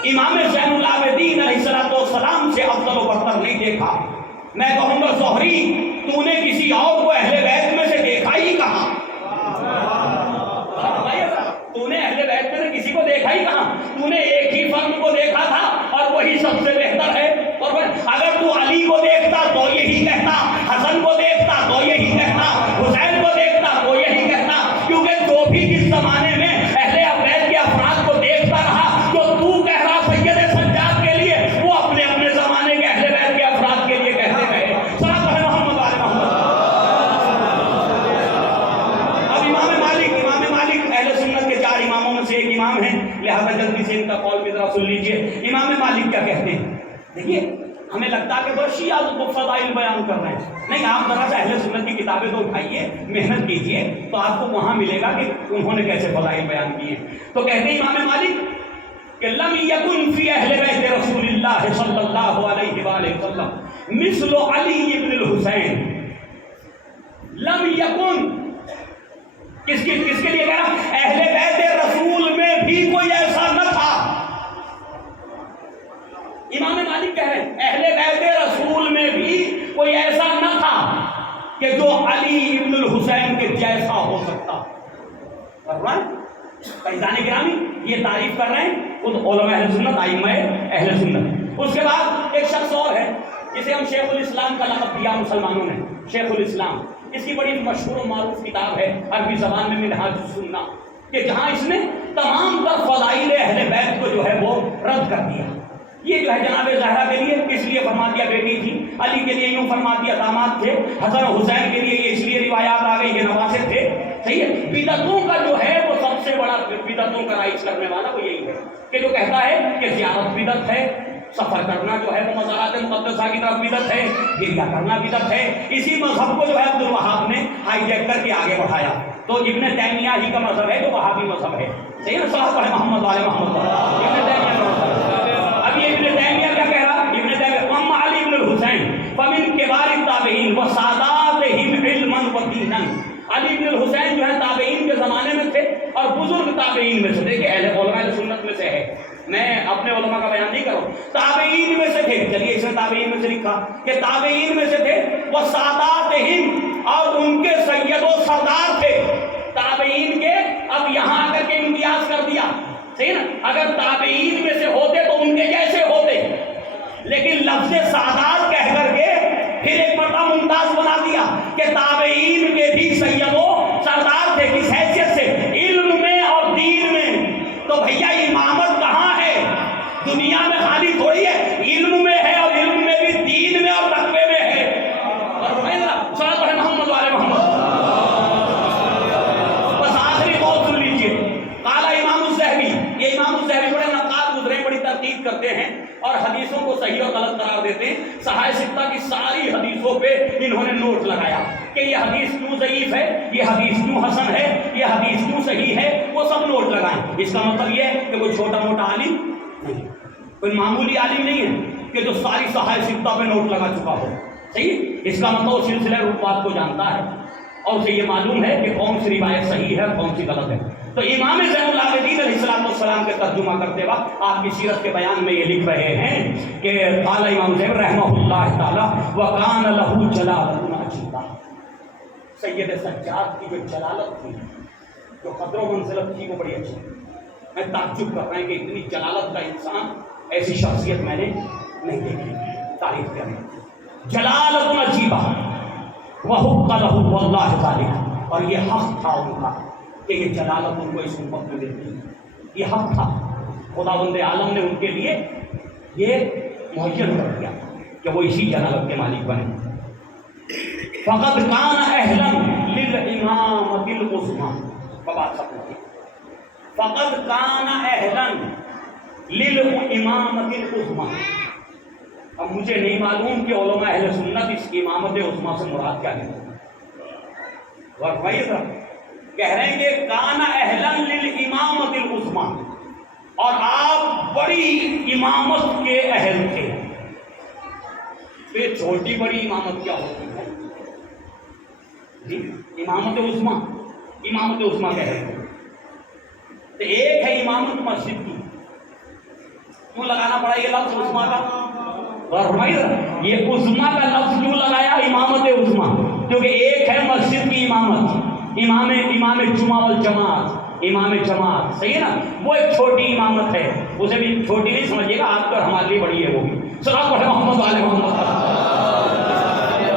امام زین العابدین علیہ السلام سے افضل و برتر نہیں دیکھا. میں کہوں گا زہری تو نے کسی اور کو اہل بیت میں سے دیکھا ہی کہاں؟ تو نے اہل بیت میں سے کسی کو دیکھا ہی کہاں؟ تو نے ایک ہی فرد کو دیکھا تھا اور وہی سب سے بہتر ہے. اور اگر تو علی کو دیکھتا تو یہی کہتا، حسن کو دیکھتا تو یہی کہتا، حسین کو دیکھتا تو یہی کہتا. کیونکہ جو بھی جس زمانے میں اہل بیت کے افراد کو دیکھتا رہا جو تو کہہ رہا سید سجاد کے لیے، وہ اپنے اپنے زمانے کے اہل بیت کے افراد کے لیے کہتے رہے. صلاۃ علی محمد والے محمد. اب امام مالک اہل سنت کے 4 اماموں میں سے ایک امام ہیں، لہذا جلدی سے ان کا قول بھی ذرا سن لیجیے. امام مالک کیا کہتے ہیں؟ دیکھیے ہمیں لگتا ہے کہ بس شیعہ تو فضائل بیان کر رہے ہیں. نہیں، آپ ذرا سا اہل سنت کی کتابیں تو اٹھائیے، محنت کیجئے، تو آپ کو وہاں ملے گا کہ انہوں نے کیسے فضائل بیان کیے. تو کہتے ہیں امام مالک کہ لم یکن فی اہل بیت رسول اللہ صلی اللہ علیہ وآلہ وسلم مثل علی ابن الحسین. لم یکن کس کے لیے کہا؟ اہل بیت رسول میں بھی کوئی ایسا نہ تھا. امام مالک کہہ رہے ہیں اہل بیت رسول میں بھی کوئی ایسا نہ تھا کہ جو علی ابن الحسین کے جیسا ہو سکتا. فیضان گرامی یہ تعریف کر رہے ہیں خود علماء اہل سنت، ائمہ اہل سنت. اس کے بعد ایک شخص اور ہے جسے ہم شیخ الاسلام کا لقب دیا مسلمانوں نے، شیخ الاسلام. اس کی بڑی مشہور و معروف کتاب ہے عربی زبان میں منہاج السنہ، کہ جہاں اس نے تمام تر فضائل اہل بیت کو جو ہے وہ رد کر دیا. یہ جو ہے جناب زہرا کے لیے اس لیے فرما دیا بیٹی تھی، علی کے لیے یوں فرما دیا داماد تھے، حسن حسین کے لیے یہ اس لیے روایات آ گئی کہ نواسے تھے. صحیح ہے. بدعتوں کا جو ہے وہ سب سے بڑا بدعتوں کا رائج کرنے والا وہ یہی ہے کہ جو کہتا ہے کہ زیارت بدعت ہے، سفر کرنا جو ہے وہ مزارات مقدسہ کی طرف بدعت ہے، گریہ کرنا بدعت ہے. اسی مذہب کو جو ہے عبد الوہاب نے ہائی جیک کر کے آگے بڑھایا. تو ابن تیمیہ ہی کا مذہب ہے جو وہابی مذہب ہے. صحیح ہے. صاحب پڑھے محمد والے محمد ابن تیمیہ کا مذہب. اب یہ ابن تیمیہ کیا کہہ رہا؟ ابن تیمیہ اما علی ابن الحسین فمن کبار التابعین وساداتہم علما ودینا. علی ابن الحسین جو ہے تابعین کے زمانے میں تھے اور بزرگ تابعین میں سے تھے، کہ اہل علماء سنت میں سے ہے. میں اپنے علماء کا بیان نہیں کروں، تابعین میں سے تھے. چلیے اس نے تابعین میں سے لکھا کہ تابعین میں سے تھے. وہ ساداتہم، اور ان کے سید و سردار تھے تابعین کے. اب یہاں آ کر کے امتیاز کر دیا. صحیح نا. اگر تابعین میں سے ہوتے تو ان کے جیسے ہوتے، لیکن لفظ سادات کہہ کر کے پھر ایک مرتبہ ممتاز بنا دیا کہ تابعین کے بھی سید و سردار تھے. کس حیثیت سے؟ علم میں اور دین میں. تو بھیا امامت کہاں ہے؟ دنیا میں خالی تھوڑی ہے، علم میں ہے، اور علم میں بھی دین میں اور تقوی میں ہے. صلاۃ پڑھے محمد والے محمد. بس آخری بات سن لیجیے. قال امام الذہبی، یہ امام الذہبی بڑے نقاد گزرے، بڑی ترتیب کرتے ہیں اور حدیثوں کو صحیح اور غلط قرار دیتے ہیں. صحاح ستہ کی ساری حدیثوں پہ انہوں نے نوٹ لگایا کہ یہ حدیث کیوں ضعیف ہے، یہ حدیث کیوں حسن ہے، یہ حدیث کیوں صحیح ہے. وہ سب نوٹ لگائیں. اس کا مطلب یہ ہے کہ کوئی چھوٹا موٹا عالم نہیں، کوئی معمولی عالم نہیں ہے کہ جو ساری صحاح ستہ پہ نوٹ لگا چکا ہو. صحیح. اس کا مطلب وہ سلسلہ رتبات کو جانتا ہے اور اسے یہ معلوم ہے کہ کون سی روایت صحیح ہے اور کون سی غلط ہے. تو امام زین العابدین علیہ السلام کے ترجمہ کرتے وقت آپ کی سیرت کے بیان میں یہ لکھ رہے ہیں کہ قال امام زین رحمہ اللہ تعالی وکان لہ جلالۃ عجیبہ. سید سجاد کی جو جلالت تھی، جو قدر و منزلت تھی، وہ بڑی اچھی. میں تعجب کر رہا ہوں کہ اتنی جلالت کا انسان، ایسی شخصیت میں نے نہیں دیکھی. تعریف کریں جلالۃ عجیبہ وحق لہ واللہ ذالک. اور یہ حق تھا ان کا کہ یہ جلالت ان کو اس امت میں دیتی ہے. یہ حق تھا. خداوند عالم نے ان کے لیے یہ معین کر دیا کہ وہ اسی جلالت کے مالک بنے. فقد کان اہلا للامامۃ العظمیٰ. بات سمجھیں. فقد کان اہلا للامامۃ العظمیٰ. اب مجھے نہیں معلوم کہ علماء اہل سنت اس امامت عظمیٰ سے مراد کیا ہے. کہہ رہے ہیں کہ کان اہلا للامامۃ العظمیٰ، اور آپ بڑی امامت کے اہل تھے. پھر چھوٹی بڑی امامت کیا ہوتی ہے جی؟ امامت عظمیٰ، امامت عظمیٰ کہہ رہے ہیں. تو ایک ہے امامت مسجد کی. کیوں لگانا پڑا یہ لفظ عظمیٰ کا؟ یہ عظمیٰ کا لفظ کیوں لگایا امامت عظمیٰ؟ کیونکہ ایک ہے مسجد کی امامت، امام جمعہ والجماعت، امام جماعت. صحیح ہے نا. وہ ایک چھوٹی امامت ہے، اسے بھی چھوٹی نہیں سمجھیے گا، آپ کا ہمارے لیے بڑی ہے وہ بھی. صلاۃ پڑھے محمد والے محمد.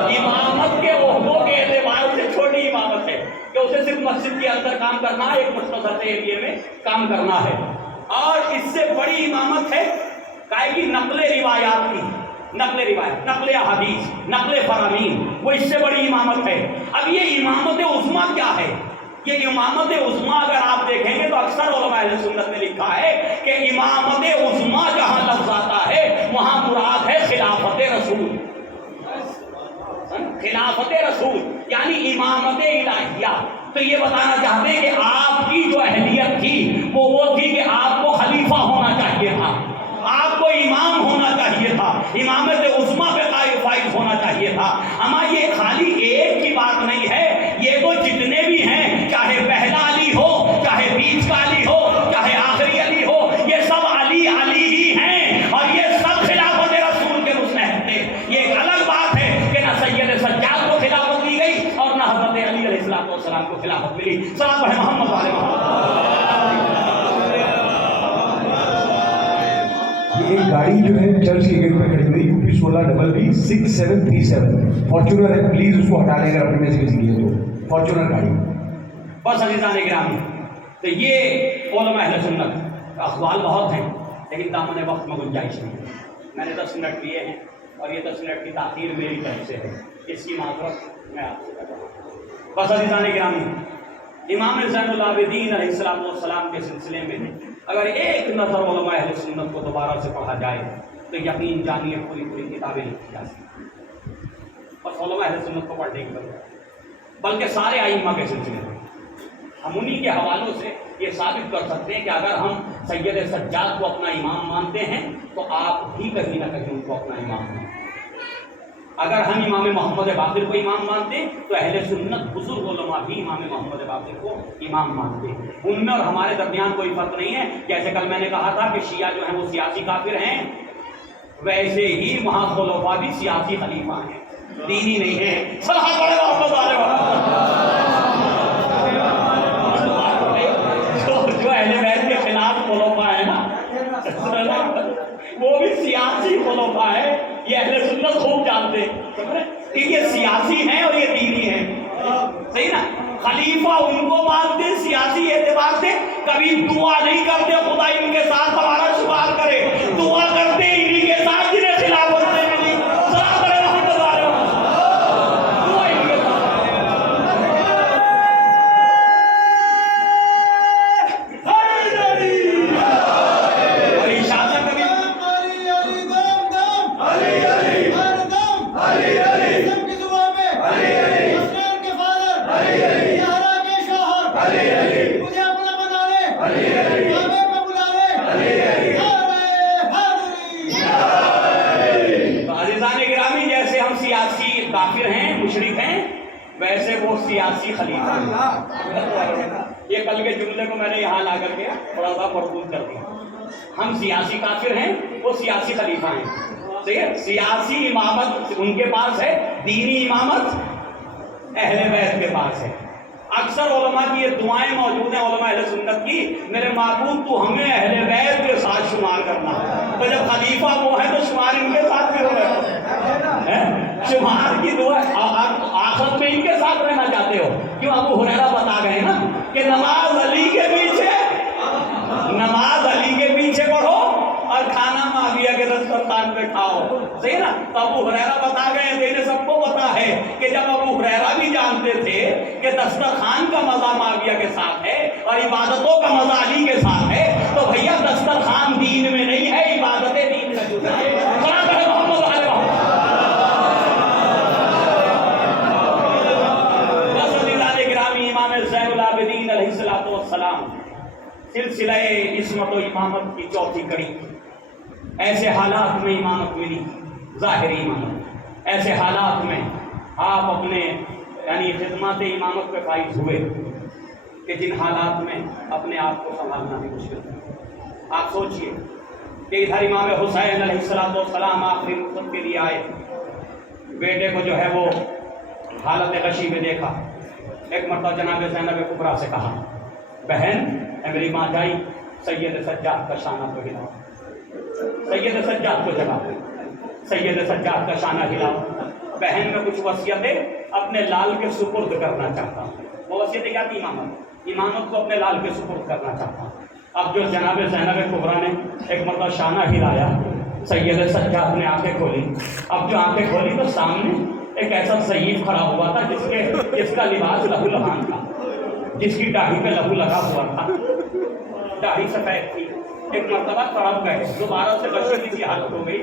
امامت کے عہدوں کے اعتبار سے چھوٹی امامت ہے کہ اسے صرف مسجد کے اندر کام کرنا ہے، ایک مختصر ایریے میں کام کرنا ہے. اور اس سے بڑی امامت ہے کائے کی نقل روایات کی، نقل روایت، نقل احادیث، نقل فرامین، وہ اس سے بڑی امامت ہے. اب یہ امامت عظمیٰ کیا ہے؟ یہ امامت عظمیٰ اگر آپ دیکھیں گے تو اکثر علماء اہل سنت نے لکھا ہے کہ امامت عظمیٰ جہاں لفظ آتا ہے وہاں مراد ہے خلافت رسول، خلافت رسول یعنی امامت الہیہ۔ تو یہ بتانا چاہتے ہیں کہ آپ کی جو اہلیت تھی وہ تھی کہ آپ کو خلیفہ ہونا چاہیے تھا، آپ کو امام ہونا چاہیے تھا، امامت عظمیٰ پہ قائم فائز ہونا چاہیے تھا۔ اما یہ خالی ایک کی بات نہیں ہے، یہ تو جتنے بھی ہیں، چاہے پہلا علی ہو، چاہے بیچ کا علی ہو، چاہے آخری علی ہو، یہ سب علی علی ہی ہیں، اور یہ سب خلافت رسول کے مستحق تھے۔ یہ ایک الگ بات ہے کہ نہ سید سجاد کو خلافت دی گئی اور نہ حضرت علی علیہ السلام کو خلافت ملی۔ صلوات پڑھیں محمد والے محمد۔ ایک گاڑی جو ہے چرچ کے گیٹ پہ کھڑی ہوئی UP 16BB 6737 فارچونر ہے، پلیز اس کو ہٹا لیں اگر اپنے میں سے کسی کی ہے تو، فارچونر گاڑی۔ بس عزیزان گرامی، تو یہ علماء اہل سنت اقوال بہت ہیں لیکن دامن وقت میں گنجائش نہیں ہے۔ میں نے 10 منٹ لیے ہیں اور یہ 10 منٹ کی تاخیر میری طرف سے ہے، اس کی معذرت میں آپ سے کر رہا ہوں۔ بس عزیزان گرامی، امام زین العابدین علیہ السلام کے سلسلے میں اگر ایک نظر علماء اہل سنت کو دوبارہ سے پڑھا جائے تو یقین جانیے پوری کتابیں لکھی جا سکتی، بس علماء اہل سنت کو پڑھنے کی بجائے بلکہ سارے ائمہ کے سلسلے میں ہم انہی کے حوالوں سے یہ ثابت کر سکتے ہیں کہ اگر ہم سید سجاد کو اپنا امام مانتے ہیں تو آپ بھی کہیں نہ کہیں ان کو اپنا امام مانتے ہیں۔ اگر ہم امام محمد باقر کو امام مانتے ہیں تو اہل سنت بزرگ علماء بھی امام محمد باقر کو امام مانتے ہیں۔ ان میں اور ہمارے درمیان کوئی فرق نہیں ہے۔ جیسے کل میں نے کہا تھا کہ شیعہ جو ہیں وہ سیاسی کافر ہیں، ویسے ہی وہاں خلفاء بھی سیاسی خلیفہ ہیں، دینی نہیں ہیں۔ صلوات پڑھیں محمد والے محمد۔ جو اہل بیت کے خلاف خلفاء ہیں نا وہ بھی سیاسی خلفاء ہیں، یہ اہل سنت خوب جانتے ہیں کہ یہ سیاسی ہیں اور یہ دینی ہیں، صحیح نا؟ خلیفہ ان کو مانتے ہیں سیاسی اعتبار سے، کبھی دعا نہیں کرتے خدا ان کے ساتھ ہمارا شمار کرے، دعا کرتے انہی کے ساتھ جنہیں خلافت نہیں ملی۔ صلوات پڑھیں محمد والے محمد۔ دعا ان کے ساتھ۔ اور اشارہ کبھی کافر ہیں، مشرک ہیں، ویسے وہ سیاسی خلیفہ ہیں۔ یہ کل کے جملے کو میں نے یہاں لا کر کے تھوڑا سا مربوط کر دیا۔ ہم سیاسی کافر ہیں، وہ سیاسی خلیفہ ہیں، صحیح ہے؟ سیاسی امامت ان کے پاس ہے، دینی امامت اہل بیت کے پاس ہے۔ اکثر علماء کی یہ دعائیں موجود ہیں علماء اہل سنت کی، میرے معبود تو ہمیں اہل بیت کے ساتھ شمار کرنا، تو جب خلیفہ وہ ہے تو شمار ان کے ساتھ بھی ہو رہا ہے، شمار کی دعا آخرت میں ان کے ساتھ رہنا چاہتے ہو۔ کیوں؟ ابو ہریرہ بتا گئے نا کہ نماز علی کے پیچھے پڑھو اور کھانا معاویہ کے دسترخوان پہ کھاؤ، صحیح نا؟ تو ابو ہریرہ بتا گئے، انہیں سب کو پتا ہے کہ جب ابو ہریرہ بھی جانتے تھے کہ دسترخوان کا مزہ معاویہ کے ساتھ ہے اور عبادتوں کا مزہ علی کے ساتھ ہے، تو بھیا دسترخوان دین میں نہیں ہے، عبادتیں دین کا جزء ہے۔ صلوات پڑھیں محمد والے محمد۔ بس عزیزان گرامی، امام زین العابدین علیہ السلام سلسلہ عصمت و امامت کی چوتھی کڑی، ایسے حالات میں امامت ملی، ظاہری امامت، ایسے حالات میں آپ اپنے یعنی خدمات امامت پہ فائز ہوئے کہ جن حالات میں اپنے آپ کو سنبھالنا بھی مشکل ہے۔ آپ سوچئے کہ ادھر امام حسین علیہ السلام آخری رخصت کے لیے آئے، بیٹے کو جو ہے وہ حالت غشی میں دیکھا، ایک مرتبہ جناب زینب کبریٰ سے کہا، بہن اے میری ماں جائی، سید سجاد کا شانہ کو ہلاؤ، سید سجاد کو جگاؤ، سید سجاد کا شانہ ہلاؤ۔ بہن میں کچھ وصیتیں اپنے لال کے سپرد کرنا چاہتا ہوں۔ وہ وصیتیں کیا تھی؟ امامت کو اپنے لال کے سپرد کرنا چاہتا ہوں۔ اب جو جناب زینب کبریٰ نے ایک مرتبہ شانہ ہلایا، سید سجاد نے آنکھیں کھولی۔ اب جو آنکھیں کھولی تو سامنے ایک ایسا ضعیف کھڑا ہوا تھا جس کا لباس لہو لہان تھا، جس کی داڑھی پہ لہو لگا ہوا تھا، داڑھی سفید تھی۔ ایک مرتبہ تڑپ گئے، دوبارہ سے بچے کی حالت ہو گئی،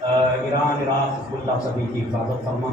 ایران عراق حزب اللہ سبھی کی حفاظت فرما،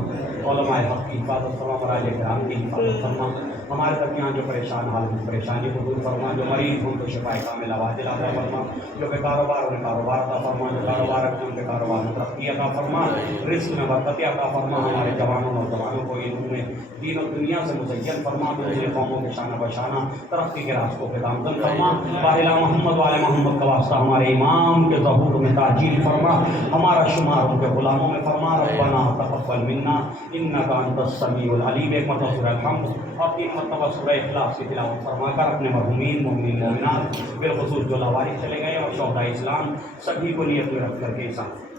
علماء حق کی حفاظت فرما، مراجع کرام کی حفاظت فرما، ہمارے درمیان جو پریشان حال میں پریشانی کو دور فرما، جو مریض ہوں تو شفا کامل عاجل عطا فرما، جو بے کاروبار انہیں کاروبار عطا فرما، جو کاروبار رکھتے ان کے کاروبار میں ترقی عطا فرما، رزق میں برکت عطا فرما، ہمارے جوانوں نوجوانوں کو علم میں دین و دنیا سے مزین فرما، دوسرے قوموں کے شانہ بشانہ ترقی کے راستوں پہ گامزن فرما، باہلا محمد والے محمد کا واسطہ ہمارے امام کے ظہور میں تعجیل فرما، ہمارا شمار ان کے غلاموں میں فرما، ربنا تقبل منا انک انت السمیع العلیم۔ ایک مرتبہ سورہ الحمد اور 3 مرتبہ سورہ اخلاص کی تلاوت فرما کر اپنے مرحومین مومنین مومنات بالخصوص جو لاوارث چلے گئے اور شہداء اسلام سبھی کو نیت میں رکھ کر کے ساتھ